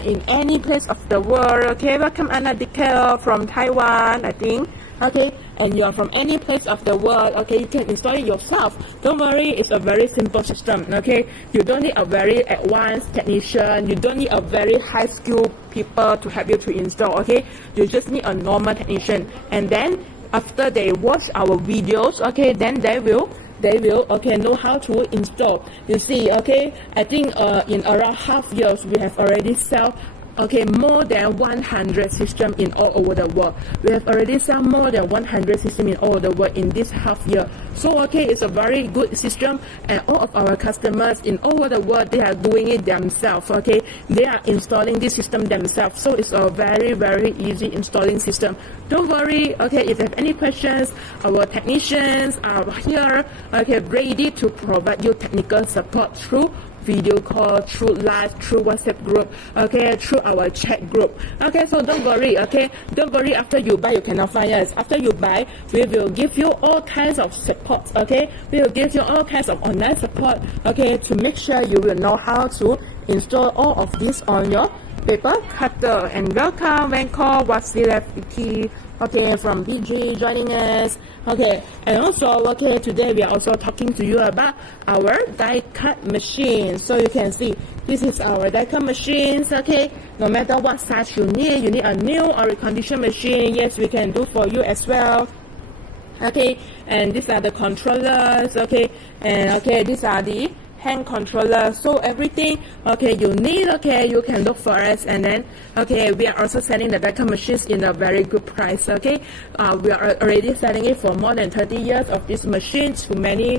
in any place of the world, okay. Welcome Anna Dekel from Taiwan, I think, okay, and you are from any place of the world, okay, you can install it yourself. Don't worry, it's a very simple system, okay. You don't need a very advanced technician, you don't need a very high skilled people to help you to install, okay. You just need a normal technician, and then after they watch our videos, okay, then they will okay know how to install. You see, okay, I think in around half years we have already sell, okay, more than 100 systems in all over the world. We have already sold more than 100 systems in all over the world in this half year. So okay, it's a very good system, and all of our customers in all over the world, they are doing it themselves, okay. They are installing this system themselves. So it's a very easy installing system. Don't worry, okay, if you have any questions, our technicians are here, okay, ready to provide you technical support through video call, through live, through WhatsApp group, okay, through our chat group, okay. So don't worry, okay, don't worry. After you buy, you cannot find us. After you buy, we will give you all kinds of support, okay. We will give you all kinds of online support, okay, to make sure you will know how to install all of this on your paper cutter. And welcome Vancouver Wasileviki, okay, from BG joining us, okay. And also, okay, today we are also talking to you about our die cut machine. So you can see this is our die cut machines, okay. No matter what size you need a new or reconditioned machine, yes, we can do for you as well, okay. And these are the controllers, okay, and okay, these are the hand controller. So everything, okay, you need, okay, you can look for us. And then, okay, we are also selling the die-cut machines in a very good price, okay. We are already selling it for more than 30 years of this machine to many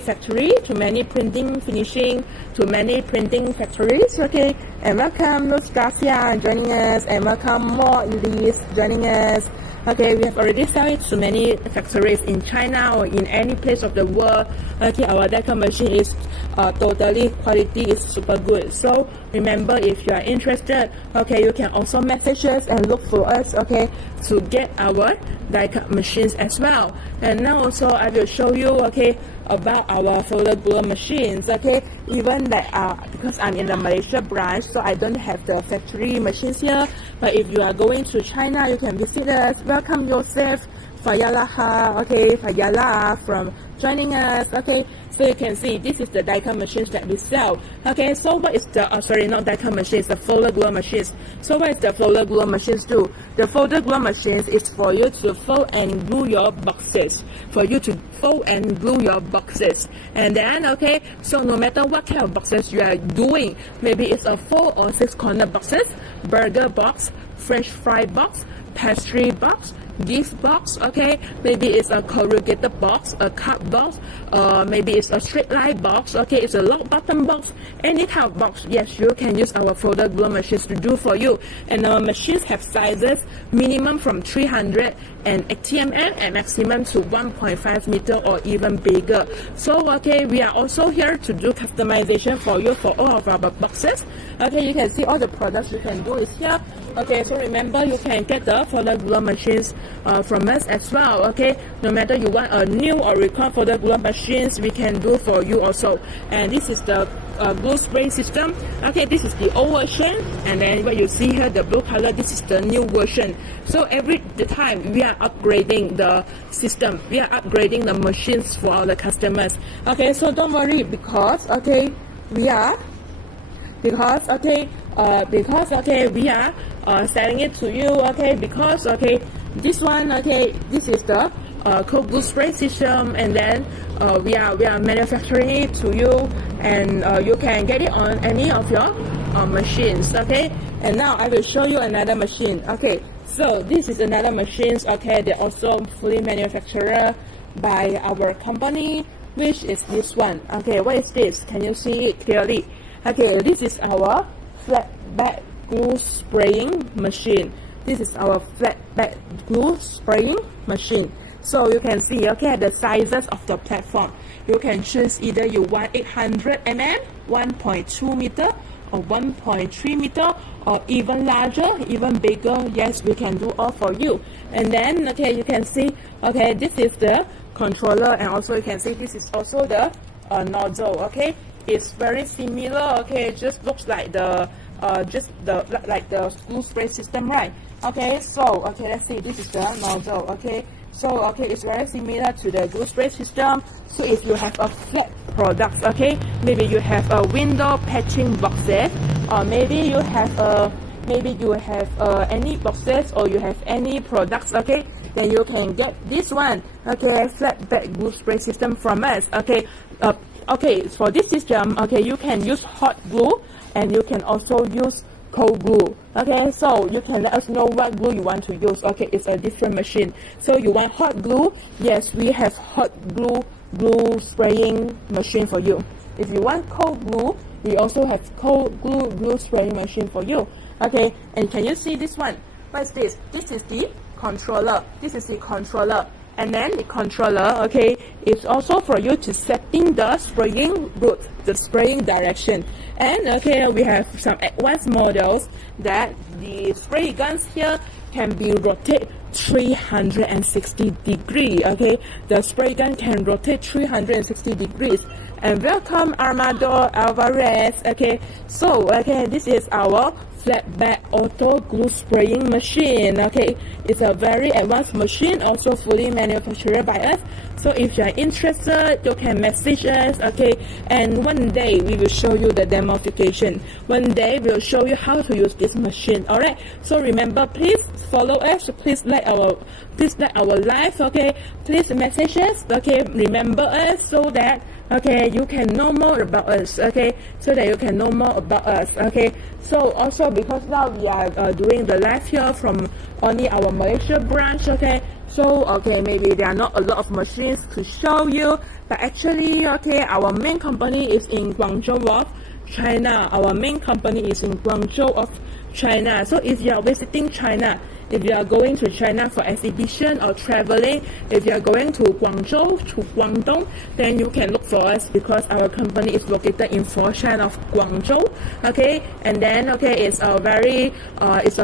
factory, to many printing, finishing, to many printing factories, okay. And welcome Luz Garcia joining us, and welcome more Elise joining us. Okay, we have already sold it to many factories in China or in any place of the world. Okay, our die-cut machine is totally quality is super good. So remember, if you are interested, okay, you can also message us and look for us, okay, to get our die-cut machines as well. And now also I will show you, okay, about our folder glue machines, okay. Even that because I'm in the Malaysia branch, so I don't have the factory machines here, but if you are going to China, you can visit us. Welcome Joseph Fayalaha, okay, Fayala from joining us, okay. So you can see this is the die-cut machines that we sell, okay. So what is the sorry, not die-cut machines, the folder glue machines. So what is the folder glue machines do? The folder glue machines is for you to fold and glue your boxes, for you to fold and glue your boxes. And then, okay, so no matter what kind of boxes you are doing, maybe it's a 4 or 6 corner boxes, burger box, French fry box, pastry box, gift box, okay, maybe it's a corrugated box, a cup box, maybe it's a straight line box, okay, it's a lock bottom box, any type of box, yes, you can use our folder glue machines to do for you. And our machines have sizes minimum from 380 mm and maximum to 1.5 meter or even bigger. So okay, we are also here to do customization for you for all of our boxes. Okay, you can see all the products you can do is here. Okay, so remember, you can get the folder glue machines, from us as well. Okay, no matter you want a new or require further glue machines, we can do for you also. And this is the glue spray system. Okay, this is the old version, and then what you see here, the blue color, this is the new version. So every time we are upgrading the system, we are upgrading the machines for our customers. Okay, so don't worry, because we are selling it to you. Okay, because this one, this is the cold glue spray system, and then we are manufacturing it to you, and you can get it on any of your machines. Okay, and now I will show you another machine. Okay, so this is another machines. Okay, they're also fully manufactured by our company, which is this one. Okay, what is this? Can you see it clearly? Okay, this is our flatbed glue spraying machine. This is our flatbed glue spraying machine. So you can see, the sizes of the platform. You can choose either you want 800 mm, 1.2 meter, or 1.3 meter, or even larger, even bigger. Yes, we can do all for you. And then, you can see, this is the controller, and also you can see this is also the nozzle. Okay, it's very similar. Okay, it just looks like the like the glue spray system, right? Okay, so let's see, this is the nozzle. Okay, so it's very similar to the glue spray system. So if you have a flat product, maybe you have a window patching boxes, or maybe you have any boxes, or you have any products, then you can get this one, flatbed glue spray system from us. For this system, you can use hot glue, and you can also use cold glue. So you can let us know what glue you want to use. It's a different machine. So you want hot glue? Yes, we have hot glue spraying machine for you. If you want cold glue, we also have cold glue spraying machine for you. And can you see this one? What is this? This is the controller. And then the controller, it's also for you to setting the spraying route, the spraying direction. And we have some advanced models that the spray guns here can be rotated 360 degrees. The spray gun can rotate 360 degrees. And welcome Armando Alvarez. So this is our flatbed auto glue spraying machine. It's a very advanced machine, also fully manufactured by us. So if you are interested, you can message us. And one day we will show you the demonstration. One day we'll show you how to use this machine. Alright, so remember, please follow us, please like our live. Please message us. Remember us, so that you can know more about us. So also, because now we are doing the live here from only our Malaysia branch. So maybe there are not a lot of machines to show you, but actually our main company is in Guangzhou of China. So if you are visiting China, if you are going to China for exhibition or traveling, if you are going to Guangzhou, to Guangdong, then you can look for us, because our company is located in Foshan of Guangzhou. And then it's a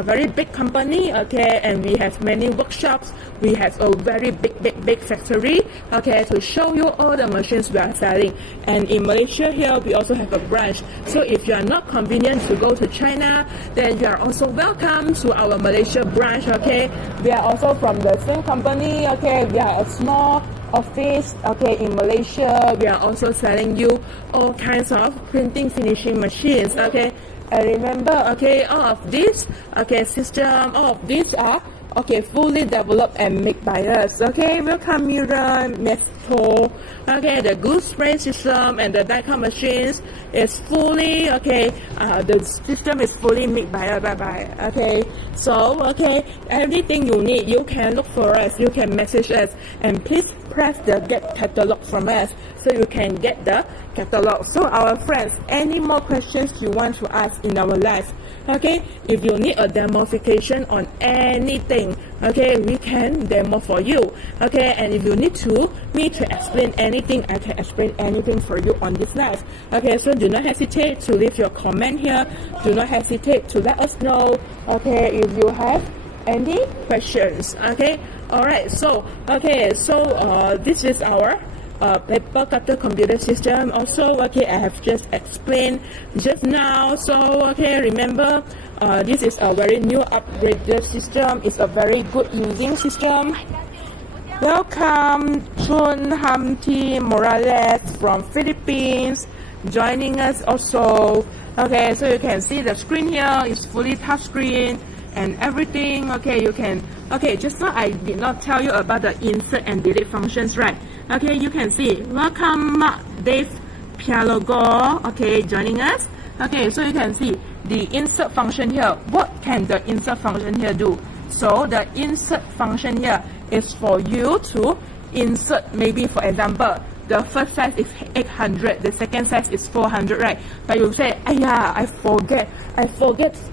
very big company. And we have many workshops. We have a very big factory. To show you all the machines we are selling. And in Malaysia here, we also have a branch. So if you are not convenient to go to China, then you are also welcome to our Malaysia branch. We are also from the same company. We are a small office. In Malaysia, we are also selling you all kinds of printing finishing machines. And remember, all of this system, all of these are fully developed and made by us. Welcome Mira, Mesto. The glue spray system and the die cut machines is fully the system is fully made by us. So everything you need, you can look for us, you can message us, and please press the get catalog from us, so you can get the catalog. So our friends, any more questions you want to ask in our live? If you need a demonstration on anything, we can demo for you. And if you need me to explain anything, I can explain anything for you on this live. So do not hesitate to leave your comment here. Do not hesitate to let us know. If you have any questions. Okay, all right. So this is our paper cutter computer system. Also, okay, I have just explained just now. So okay, remember, this is a very new upgraded system. It's a very good using system. Welcome Chun Hamti Morales from Philippines joining us also. Okay, so you can see the screen here is fully touch screen and everything. Okay, you can, okay, just now I did not tell you about the insert and delete functions, right? Okay, you can see, welcome Dave Pialogo, okay, joining us. Okay, so you can see the insert function here. What can the insert function here do? So the insert function here is for you to insert, maybe for example, the first size is 800, the second size is 400, right? But you say, yeah, I forget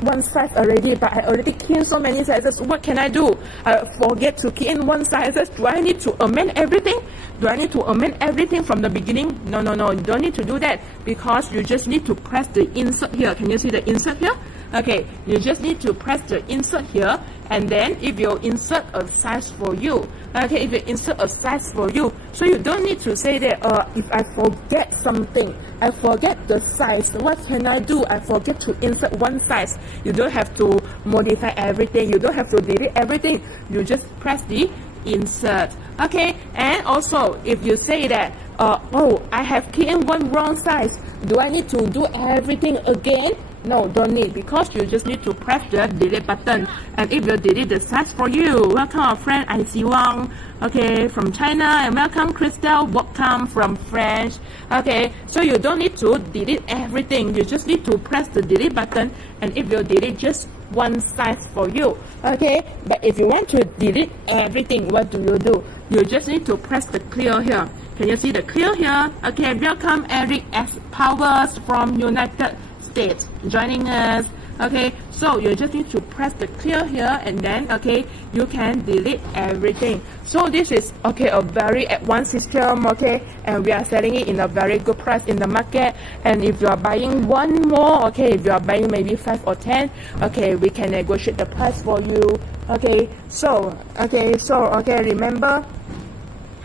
one size already, but I already key in so many sizes. What can I do? I forget to key in one size. Do I need to amend everything? Do I need to amend everything from the beginning? No, you don't need to do that, because you just need to press the insert here. Can you see the insert here? Okay, you just need to press the insert here, and then if you insert a size for you, okay, if you insert a size for you, so you don't need to say that, if I forget something, I forget the size, what can I do? I forget to insert one size. You don't have to modify everything, you don't have to delete everything, you just press the insert. Okay, and also if you say that, oh, I have keyed in one wrong size, do I need to do everything again? No, don't need, because you just need to press the delete button, and it will delete the size for you. Welcome our friend IC Wang, okay, from China, and welcome Crystal, welcome from French. Okay, so you don't need to delete everything, you just need to press the delete button, and it will delete just one size for you. Okay, but if you want to delete everything, what do? You just need to press the clear here. Can you see the clear here? Okay, welcome Eric S. Powers from United States joining us. Okay, so you just need to press the clear here, and then okay, you can delete everything. So this is okay, a very advanced system, okay, and we are selling it in a very good price in the market. And if you are buying one more, okay, if you are buying maybe 5 or 10, okay, we can negotiate the price for you. Okay, so remember,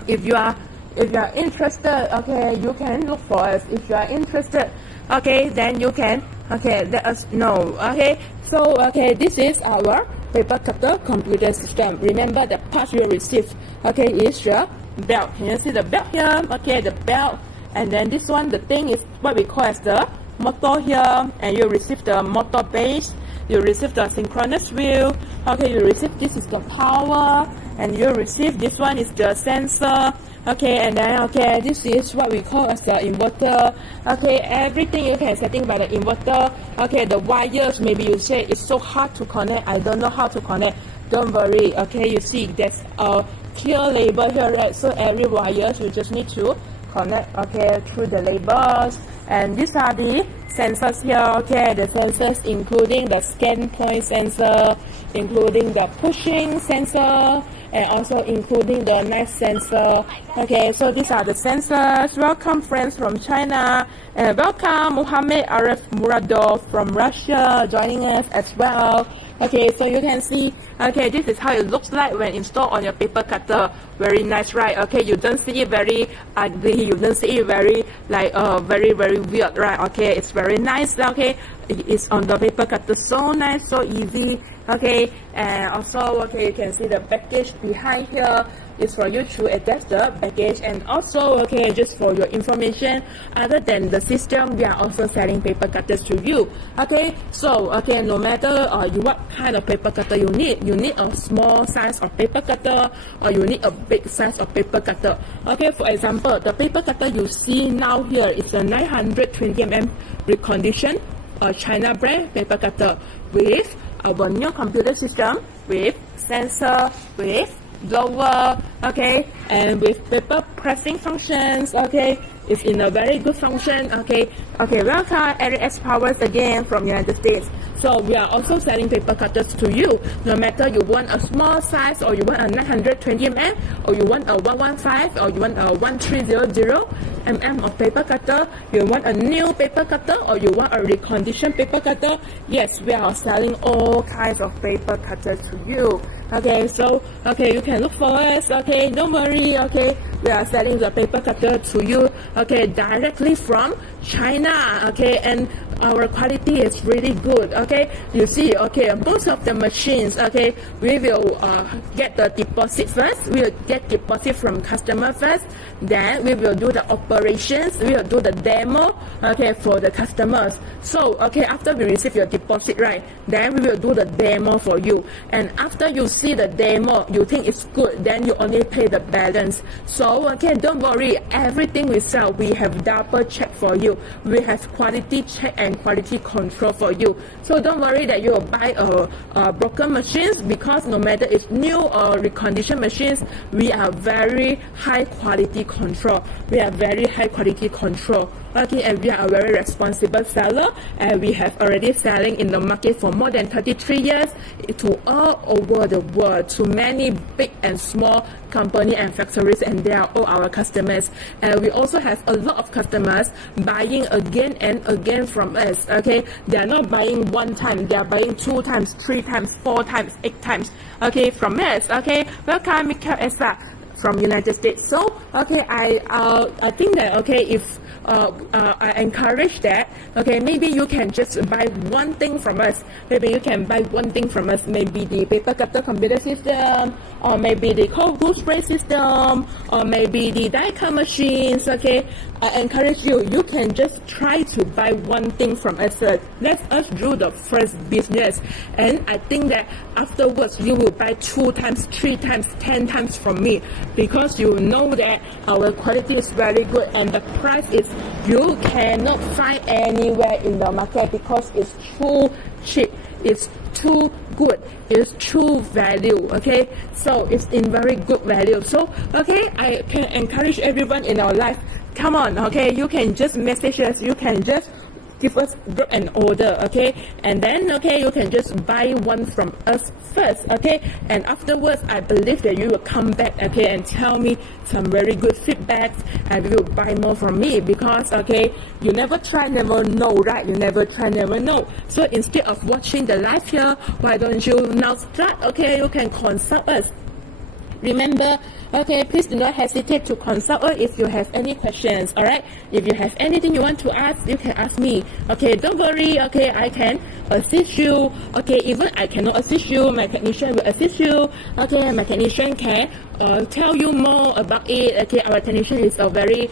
if you are interested, okay, you can look for us. If you are interested, okay, then you can, okay, let us know. Okay, so okay, this is our paper cutter computer system. Remember, the parts you receive, okay, is your belt. Can you see the belt here? Okay, the belt, and then this one, the thing is what we call as the motor here, and you receive the motor base, you receive the synchronous wheel, okay, you receive, this is the power, and you receive, this one is the sensor. Okay, and then okay, this is what we call as the inverter. Okay, everything you can setting by the inverter. Okay, the wires, maybe you say it's so hard to connect, I don't know how to connect. Don't worry, okay, you see there's a clear label here, right? So every wires you just need to connect, okay, through the labels. And these are the sensors here, okay, the sensors including the scan point sensor, including the pushing sensor, and also including the knife sensor. Okay, so these are the sensors. Welcome friends from China, and welcome Mohammed Arif Muradov from Russia joining us as well. Okay, so you can see, okay, this is how it looks like when installed on your paper cutter. Very nice, right? Okay, you don't see it very ugly, you don't see it very like very weird, right? Okay, it's very nice. Okay, it's on the paper cutter, so nice, so easy. Okay, and also okay, you can see the package behind here is for you to attach the package. And also okay, just for your information, other than the system, we are also selling paper cutters to you. Okay, so okay, no matter what kind of paper cutter you need a small size of paper cutter or you need a big size of paper cutter. Okay, for example, the paper cutter you see now here is a 920mm reconditioned China brand paper cutter with our new computer system, with sensor, with blower, okay, and with paper pressing functions. Okay, it's in a very good function. Okay, welcome Eric S. Powers again from United States. So we are also selling paper cutters to you. No matter you want a small size, or you want a 920 mm, or you want a 115, or you want a 1300 mm of paper cutter, you want a new paper cutter, or you want a reconditioned paper cutter, yes, we are selling all kinds of paper cutters to you. Okay, so you can look for us. Okay, don't worry. Okay, we are selling the paper cutter to you. Okay, directly from China. Okay, and our quality is really good. Okay, you see. Okay, most of the machines. Okay, we will get the deposit first. We will get deposit from customer first. Then we will do the operations. We will do the demo. Okay, for the customers. So okay, after we receive your deposit, right? Then we will do the demo for you. And after you see the demo, you think it's good, then you only pay the balance. So okay, don't worry. Everything we sell, we have double check for you. We have quality check and quality control for you. So don't worry that you will buy a broken machines, because no matter it's new or reconditioned machines, we are very high quality control. We are very high quality control. Okay, and we are a very responsible seller, and we have already selling in the market for more than 33 years to all over the world, to many big and small company and factories, and they are all our customers. And we also have a lot of customers buying again and again from us. Okay, they are not buying one time, they are buying 2 times, 3 times, 4 times, 8 times. Okay, from us. Okay, welcome, Mikael Esa from United States. So okay, I think that okay, if I encourage that, okay, maybe you can just buy one thing from us. Maybe you can buy one thing from us, maybe the paper cutter computer system, or maybe the cold glue spray system, or maybe the die cut machines. Okay, I encourage you, you can just try to buy one thing from us first. Let us do the first business, and I think that afterwards you will buy 2 times, 3 times, 10 times from me, because you know that our quality is very good, and the price is you cannot find anywhere in the market, because it's too cheap, it's too good, it's true value. Okay, so it's in very good value. So okay, I can encourage everyone in our life, come on. Okay, you can just message us, you can just give us an order. Okay, and then okay, you can just buy one from us first. Okay, and afterwards I believe that you will come back, okay, and tell me some very good feedbacks, and you will buy more from me, because okay, you never try, never know, right? You never try, never know. So instead of watching the live here, why don't you now start? Okay, you can consult us. Remember, okay, please do not hesitate to consult us if you have any questions. All right, if you have anything you want to ask, you can ask me. Okay, don't worry. Okay, I can assist you. Okay, even I cannot assist you, my technician will assist you. Okay, my technician can tell you more about it. Okay, our technician is a very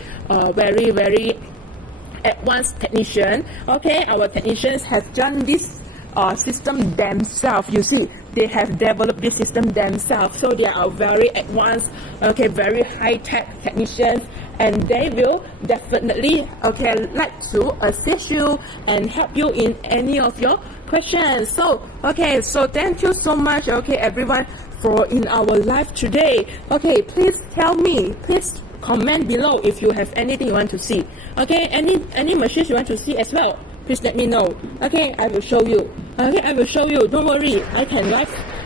advanced technician. Okay, our technicians have done this system themselves. You see, they have developed this system themselves, so they are very advanced, okay, very high-tech technicians, and they will definitely okay like to assist you and help you in any of your questions. So okay, so thank you so much, okay, everyone, for in our live today. Okay, please tell me, please comment below if you have anything you want to see. Okay, any machines you want to see as well, please let me know. Okay, I will show you. Okay, I will show you. Don't worry.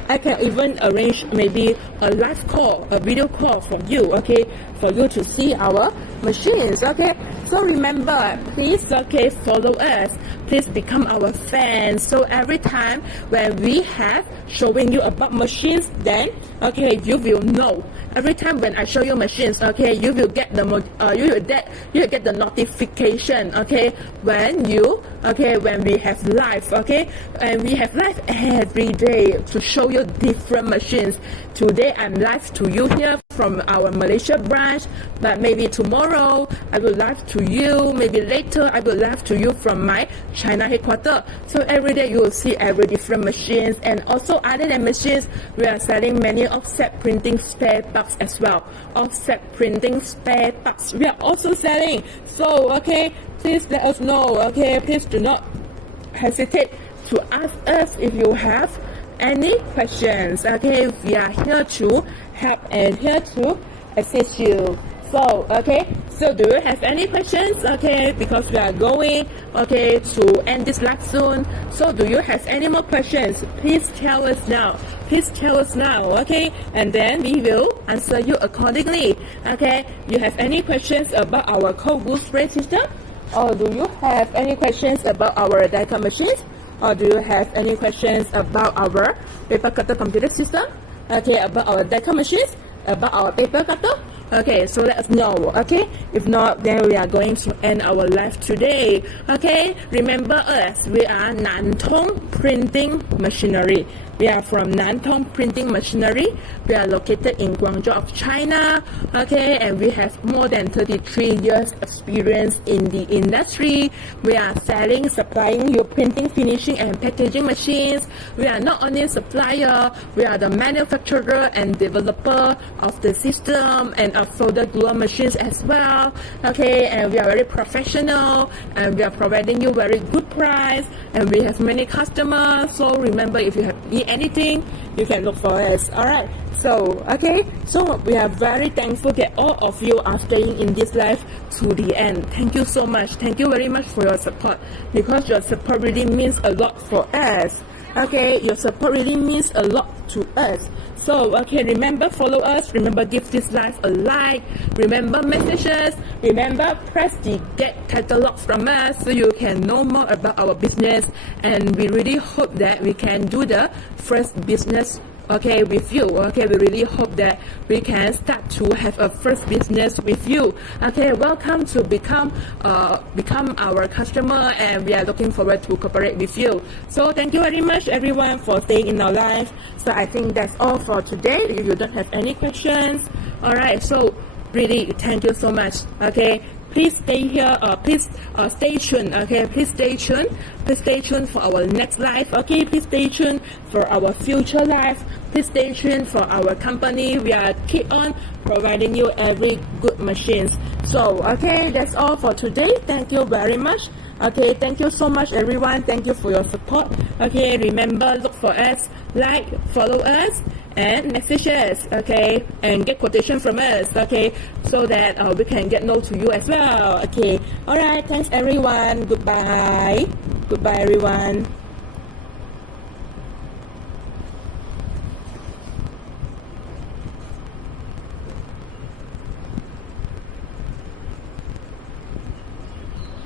I can even arrange maybe a live call, a video call for you. Okay, for you to see our machines. Okay, so remember, please okay follow us. Please become our fans. So every time when we have showing you about machines, then okay you will know. Every time when I show you machines, okay, you will get the you will get the notification. Okay, when we have live. Okay, and we have live every day to show you different machines. Today I'm live to you here from our Malaysia branch, but maybe tomorrow I will live to you. Maybe later I will live to you from my China headquarters. So every day you will see every different machines, and also other than machines, we are selling many offset printing spare parts as well. Offset printing spare parts we are also selling. So okay, please let us know. Okay, please do not hesitate to ask us if you have any questions. Okay, we are here to help and here to assist you. So okay, So do you have any questions? Okay, because we are going to end this live soon. So do you have any more questions? Please tell us now. Please tell us now, okay? And then we will answer you accordingly. Okay, you have any questions about our cold glue spray system? Or do you have any questions about our die cut machines? Or do you have any questions about our paper cutter computer system? Okay, about our die cut machines? About our paper cutter? Okay, so let us know, okay? If not, then we are going to end our live today. Okay, remember us, we are Nantong Printing Machinery. We are from Nantong Printing Machinery. We are located in Guangzhou of China. Okay, and we have more than 33 years experience in the industry. We are selling, supplying you printing, finishing, and packaging machines. We are not only a supplier, we are the manufacturer and developer of the system and of folder glue machines as well. Okay, and we are very professional and we are providing you very good price and we have many customers. So remember, if you need anything, you can look for us. Alright, so we are very thankful that all of you are staying in this life to the end. Thank you so much. Thank you very much for your support, because your support really means a lot for us. Okay, your support really means a lot to us. So, okay, remember, follow us. Remember, give this live a like. Remember, messages. Remember, press the get catalog from us so you can know more about our business. And we really hope that we can do the first business, okay, with you. Okay, we really hope that we can start to have a first business with you. Okay, welcome to become our customer, and we are looking forward to cooperate with you. So thank you very much everyone for staying in our live. So I think that's all for today. If you don't have any questions, all right, so really thank you so much. Okay, please stay here, please stay tuned. Okay, please stay tuned for our next live. Okay, please stay tuned for our future live. Please stay tuned for our company. We are keep on providing you every good machines. So okay, that's all for today. Thank you very much. Okay, thank you so much everyone. Thank you for your support. Okay, remember, look for us, like, follow us, and message us, okay, and get quotation from us, okay, so that we can get know to you as well. Okay, all right, thanks everyone. Goodbye everyone.